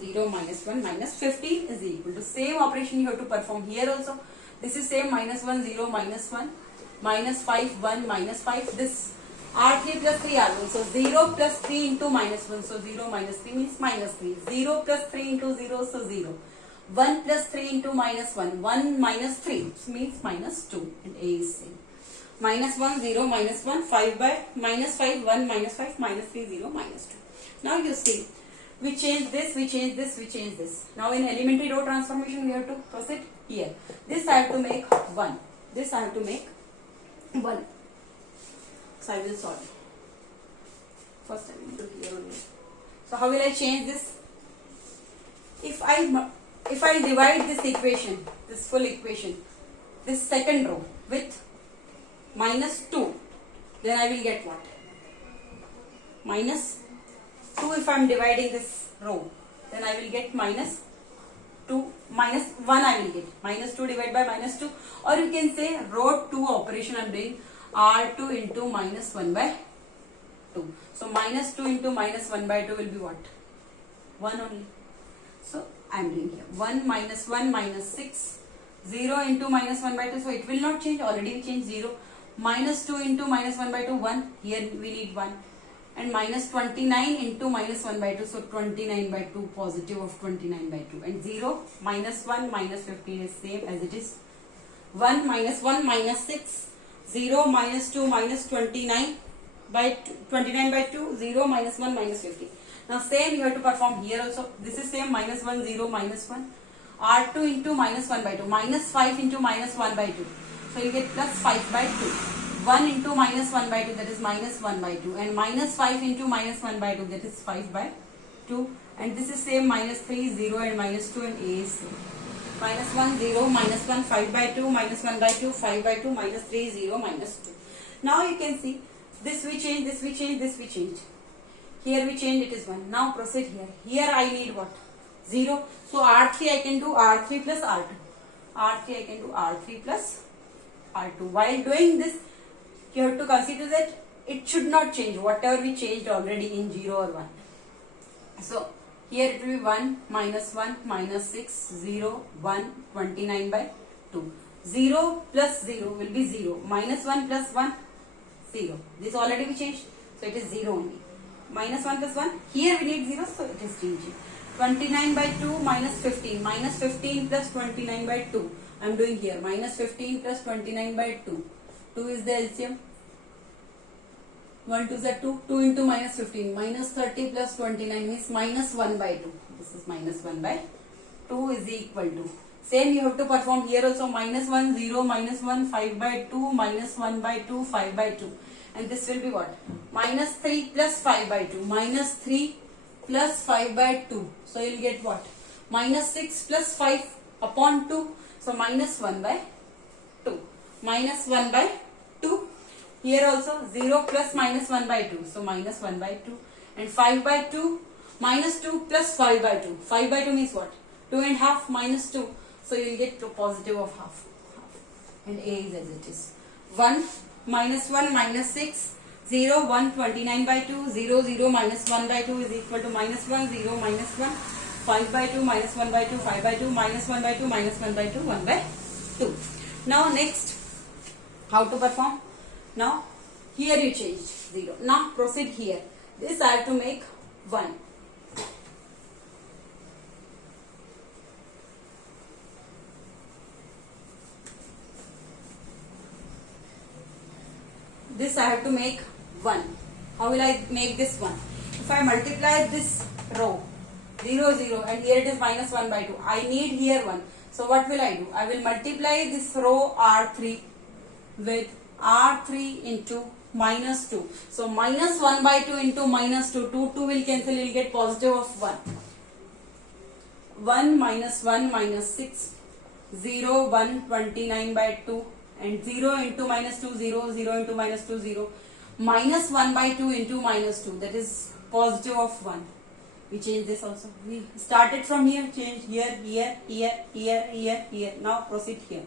0 minus 1 minus 15 is equal to same operation you have to perform here also. This is same minus 1 0 minus 1 minus 5 1 minus 5. This R3 plus 3 R1. So 0 plus 3 into minus 1. So 0 minus 3 means minus 3. 0 plus 3 into 0. So 0. 1 plus 3 into minus 1. 1 minus 3 means minus 2. And A is same. Minus 1 0 minus 1 5 by minus 5 1 minus 5 minus 3 0 minus 2. Now you see. We change this, we change this, we change this. Now in elementary row transformation we have to proceed here. This I have to make 1. This I have to make 1. So I will solve it. First I will do here only. So how will I change this? If I divide this equation, this full equation, this second row with minus 2, then I will get what? Minus 2 if I am dividing this row, then I will get minus 2, minus 1 I will get. Minus 2 divided by minus 2, or you can say row 2 operation I am doing R2 into minus 1 by 2. So minus 2 into minus 1 by 2 will be what? 1 only. So I am doing here 1 minus 1 minus 6, 0 into minus 1 by 2. So it will not change, already we changed 0. Minus 2 into minus 1 by 2, 1. Here we need 1. And minus 29 into minus 1 by 2. So 29 by 2, positive of 29 by 2. And 0, minus 1, minus 15 is same as it is. 1 minus 1 minus 6. 0 minus 2 minus 29 by 29 by 2. 0 minus 1 minus 15. Now same you have to perform here also. This is same minus 1 0 minus 1. R2 into minus 1 by 2. Minus 5 into minus 1 by 2. So you get plus 5 by 2. 1 into minus 1 by 2, that is minus 1 by 2, and minus 5 into minus 1 by 2, that is 5 by 2, and this is same minus 3 0 and minus 2, and A is same. Minus 1 0 minus 1 5 by 2 minus 1 by 2 5 by 2 minus 3 0 minus 2. Now you can see this we change, this we change, this we change. Here we change, it is 1. Now proceed here. Here I need what? 0. So R3 I can do R3 plus R2. R3 I can do R3 plus R2. While doing this, you have to consider that it should not change whatever we changed already in 0 or 1. So here it will be 1 minus 1 minus 6 0 1 29 by 2. 0 plus 0 will be 0. Minus 1 plus 1 0. This already we changed, so it is 0 only. Minus 1 plus 1, here we need 0, so it is changing. 29 by 2 minus 15. Minus 15 plus 29 by 2. I am doing here. Minus 15 plus 29 by 2. 2 is the LCM. 1 2 is 2. 2 into minus 15. Minus 30 plus 29 means minus 1 by 2. This is minus 1 by 2 is equal to. Same you have to perform here also. Minus 1 0 minus 1 5 by 2 minus 1 by 2 5 by 2. And this will be what? Minus 3 plus 5 by 2. Minus 3 plus 5 by 2. So you will get what? Minus 6 plus 5 upon 2. So minus 1 by 2. Minus 1 by 2. Here also 0 plus minus 1 by 2. So minus 1 by 2. And 5 by 2 minus 2 plus 5 by 2. 5 by 2 means what? 2 and half minus 2. So you will get to positive of half. And A is as it is. 1 minus 1 minus 6 0 1 29 by 2 0 0 minus 1 by 2 is equal to minus 1 0 minus 1 5 by 2 minus 1 by 2 5 by 2 minus 1 by 2 minus 1 by 2 1 by 2. Now next, how to perform? Now here you changed 0. Now proceed here. This I have to make 1. This I have to make 1. How will I make this 1? If I multiply this row 0 0 and here it is minus 1 by 2. I need here 1. So what will I do? I will multiply this row R3 with R3 into minus 2. So minus 1 by 2 into minus 2. 2 will cancel. You will get positive of 1. 1 minus 1 minus 6 0 1 29 by 2. And 0 into minus 2 0 0 into minus 2 0. Minus 1 by 2 into minus 2, that is positive of 1. We change this also. We started from here, change here, here, here, here, here, here. Now proceed here.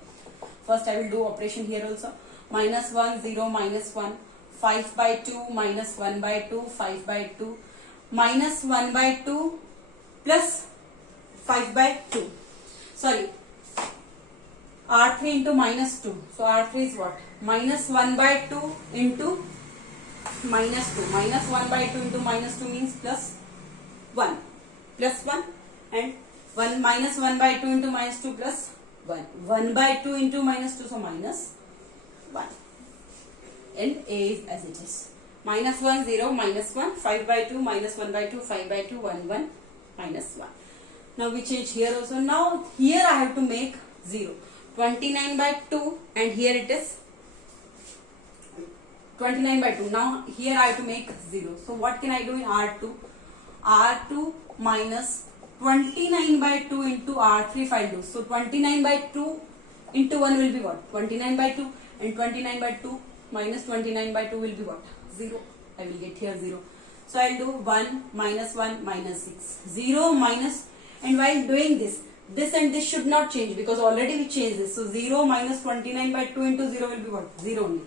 First I will do operation here also. Minus 1 0 minus 1 5 by 2 minus 1 by 2 5 by 2 minus 1 by 2 plus 5 by 2. Sorry. R3 into minus 2. So R3 is what? Minus 1 by 2 into minus 2. Minus 1 by 2 into minus 2 means plus 1. Plus 1 and 1 minus 1 by 2 into minus 2 plus 1. 1 by 2 into minus 2, so minus 1. And A is as it is. Minus 1 0 minus 1 5 by 2 minus 1 by 2 5 by 2 1 1 minus 1. Now we change here also. Now here I have to make 0. 29 by 2 and here it is 29 by 2. Now here I have to make 0. So what can I do in R2? R2 minus 29 by 2 into R3 if I do. So 29 by 2 into 1 will be what? 29 by 2 and 29 by 2 minus 29 by 2 will be what? 0. I will get here 0. So I will do 1 minus 1 minus 6. 0 minus, and while doing this and this should not change because already we changed this. So 0 minus 29 by 2 into 0 will be what? 0 only.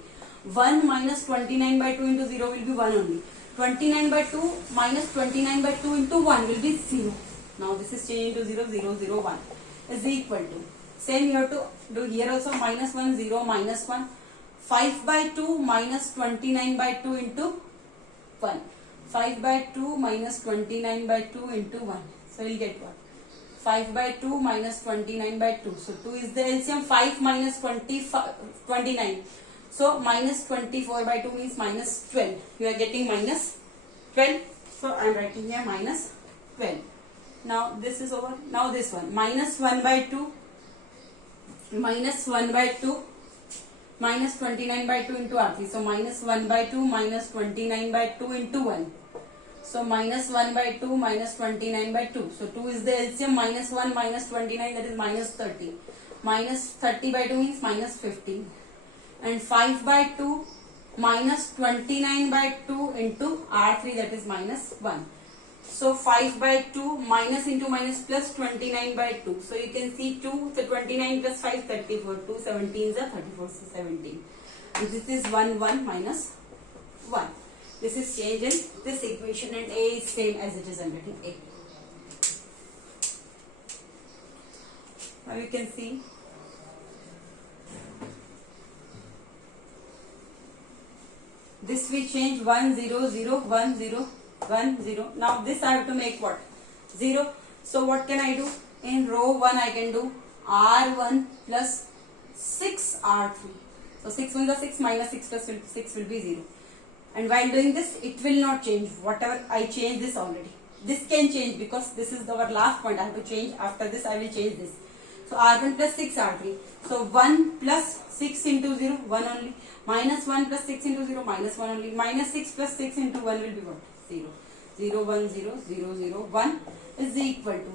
1 minus 29 by 2 into 0 will be 1 only. 29 by 2 minus 29 by 2 into 1 will be 0. Now this is changing to 0, 0, 0, 1 is equal to. Same you have to do here also. Minus 1, 0, minus 1. 5 by 2 minus 29 by 2 into 1. 5 by 2 minus 29 by 2 into 1. So we will get what? 5 by 2 minus 29 by 2. So 2 is the LCM. 5 minus 29. So minus 24 by 2 means minus 12. You are getting minus 12. So I am writing here minus 12. Now this is over. Now this one. Minus 1 by 2. Minus 1 by 2. Minus 29 by 2 into R3. So minus 1 by 2 minus 29 by 2 into 1. So minus 1 by 2 minus 29 by 2. So 2 is the LCM. Minus 1 minus 29, that is minus 30. Minus 30 by 2 means minus 15. And 5 by 2 minus 29 by 2 into R3, that is minus 1. So 5 by 2 minus into minus plus 29 by 2. So you can see 2, so 29 plus 5 34. 2 17s are 34, so 17. And this is 1 1 minus 1. This is change in this equation, and A is same as it is under A. Now you can see this we change 1 0 0 1 0 1 0. Now this I have to make what? 0. So what can I do? In row 1 I can do R1 plus 6 R3. So 6 1 is 6 minus 6 plus 6 will be 0. And while doing this, it will not change. Whatever I change this already. This can change because this is our last point. I have to change. After this I will change this. So R1 plus 6 R3. So 1 plus 6 into 0, 1 only. Minus 1 plus 6 into 0, minus 1 only. Minus 6 plus 6 into 1 will be what? 0. 0 1 0 0 0 1 is equal to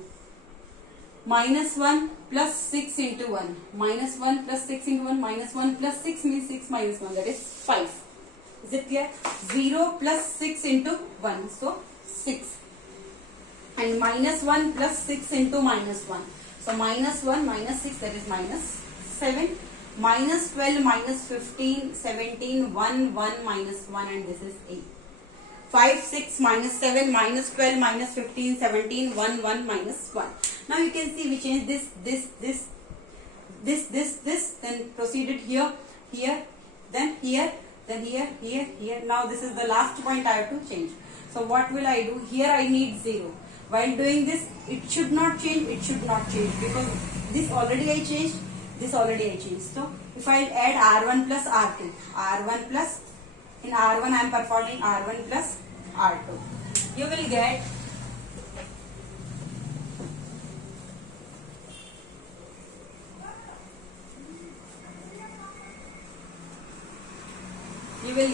minus 1 plus 6 into 1. Minus 1 plus 6 into 1. Minus 1 plus 6 means 6 minus 1, that is 5. Is it clear? 0 plus 6 into 1. So 6. And minus 1 plus 6 into minus 1. So minus 1 minus 6, that is minus 7. Minus 12 minus 15, 17, 1, 1 minus 1, and this is 8. 5, 6 minus 7 minus 12 minus 15, 17, 1, 1 minus 1. Now you can see we change this, then proceeded here, then here, then here. Now this is the last point I have to change. So what will I do? Here I need 0. While doing this, it should not change, because this already I changed, this already I changed. So if I add R1 plus R2, R1 plus, in R1 I am performing R1 plus R2. You will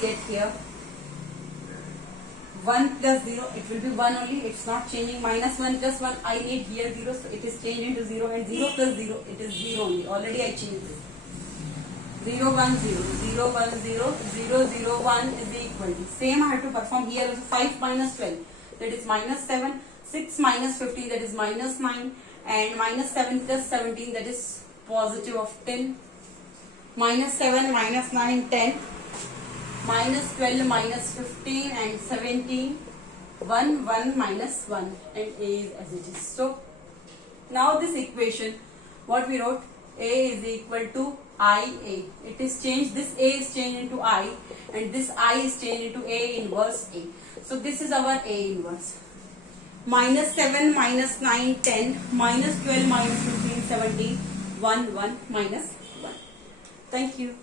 get here 1 plus 0, it will be 1 only, it's not changing. Minus 1 plus 1, I need here 0, so it is changed into 0, and 0 plus 0, it is 0 only. Already I changed this. 0 1 0, 0 1 0, 0 0 1 is equal to, same I have to perform here also. 5 minus 12, that is minus 7. 6 minus 15, that is minus 9. And minus 7 plus 17, that is positive of 10. Minus 7 minus 9, 10. Minus 12 minus 15 and 17. 1 1 minus 1, and A is as it is. So now this equation, what we wrote, A is equal to IA. It is changed, this A is changed into I, and this I is changed into A inverse A. So this is our A inverse. Minus 7 minus 9 10, minus 12 minus 15 17, 1 1 minus 1. Thank you.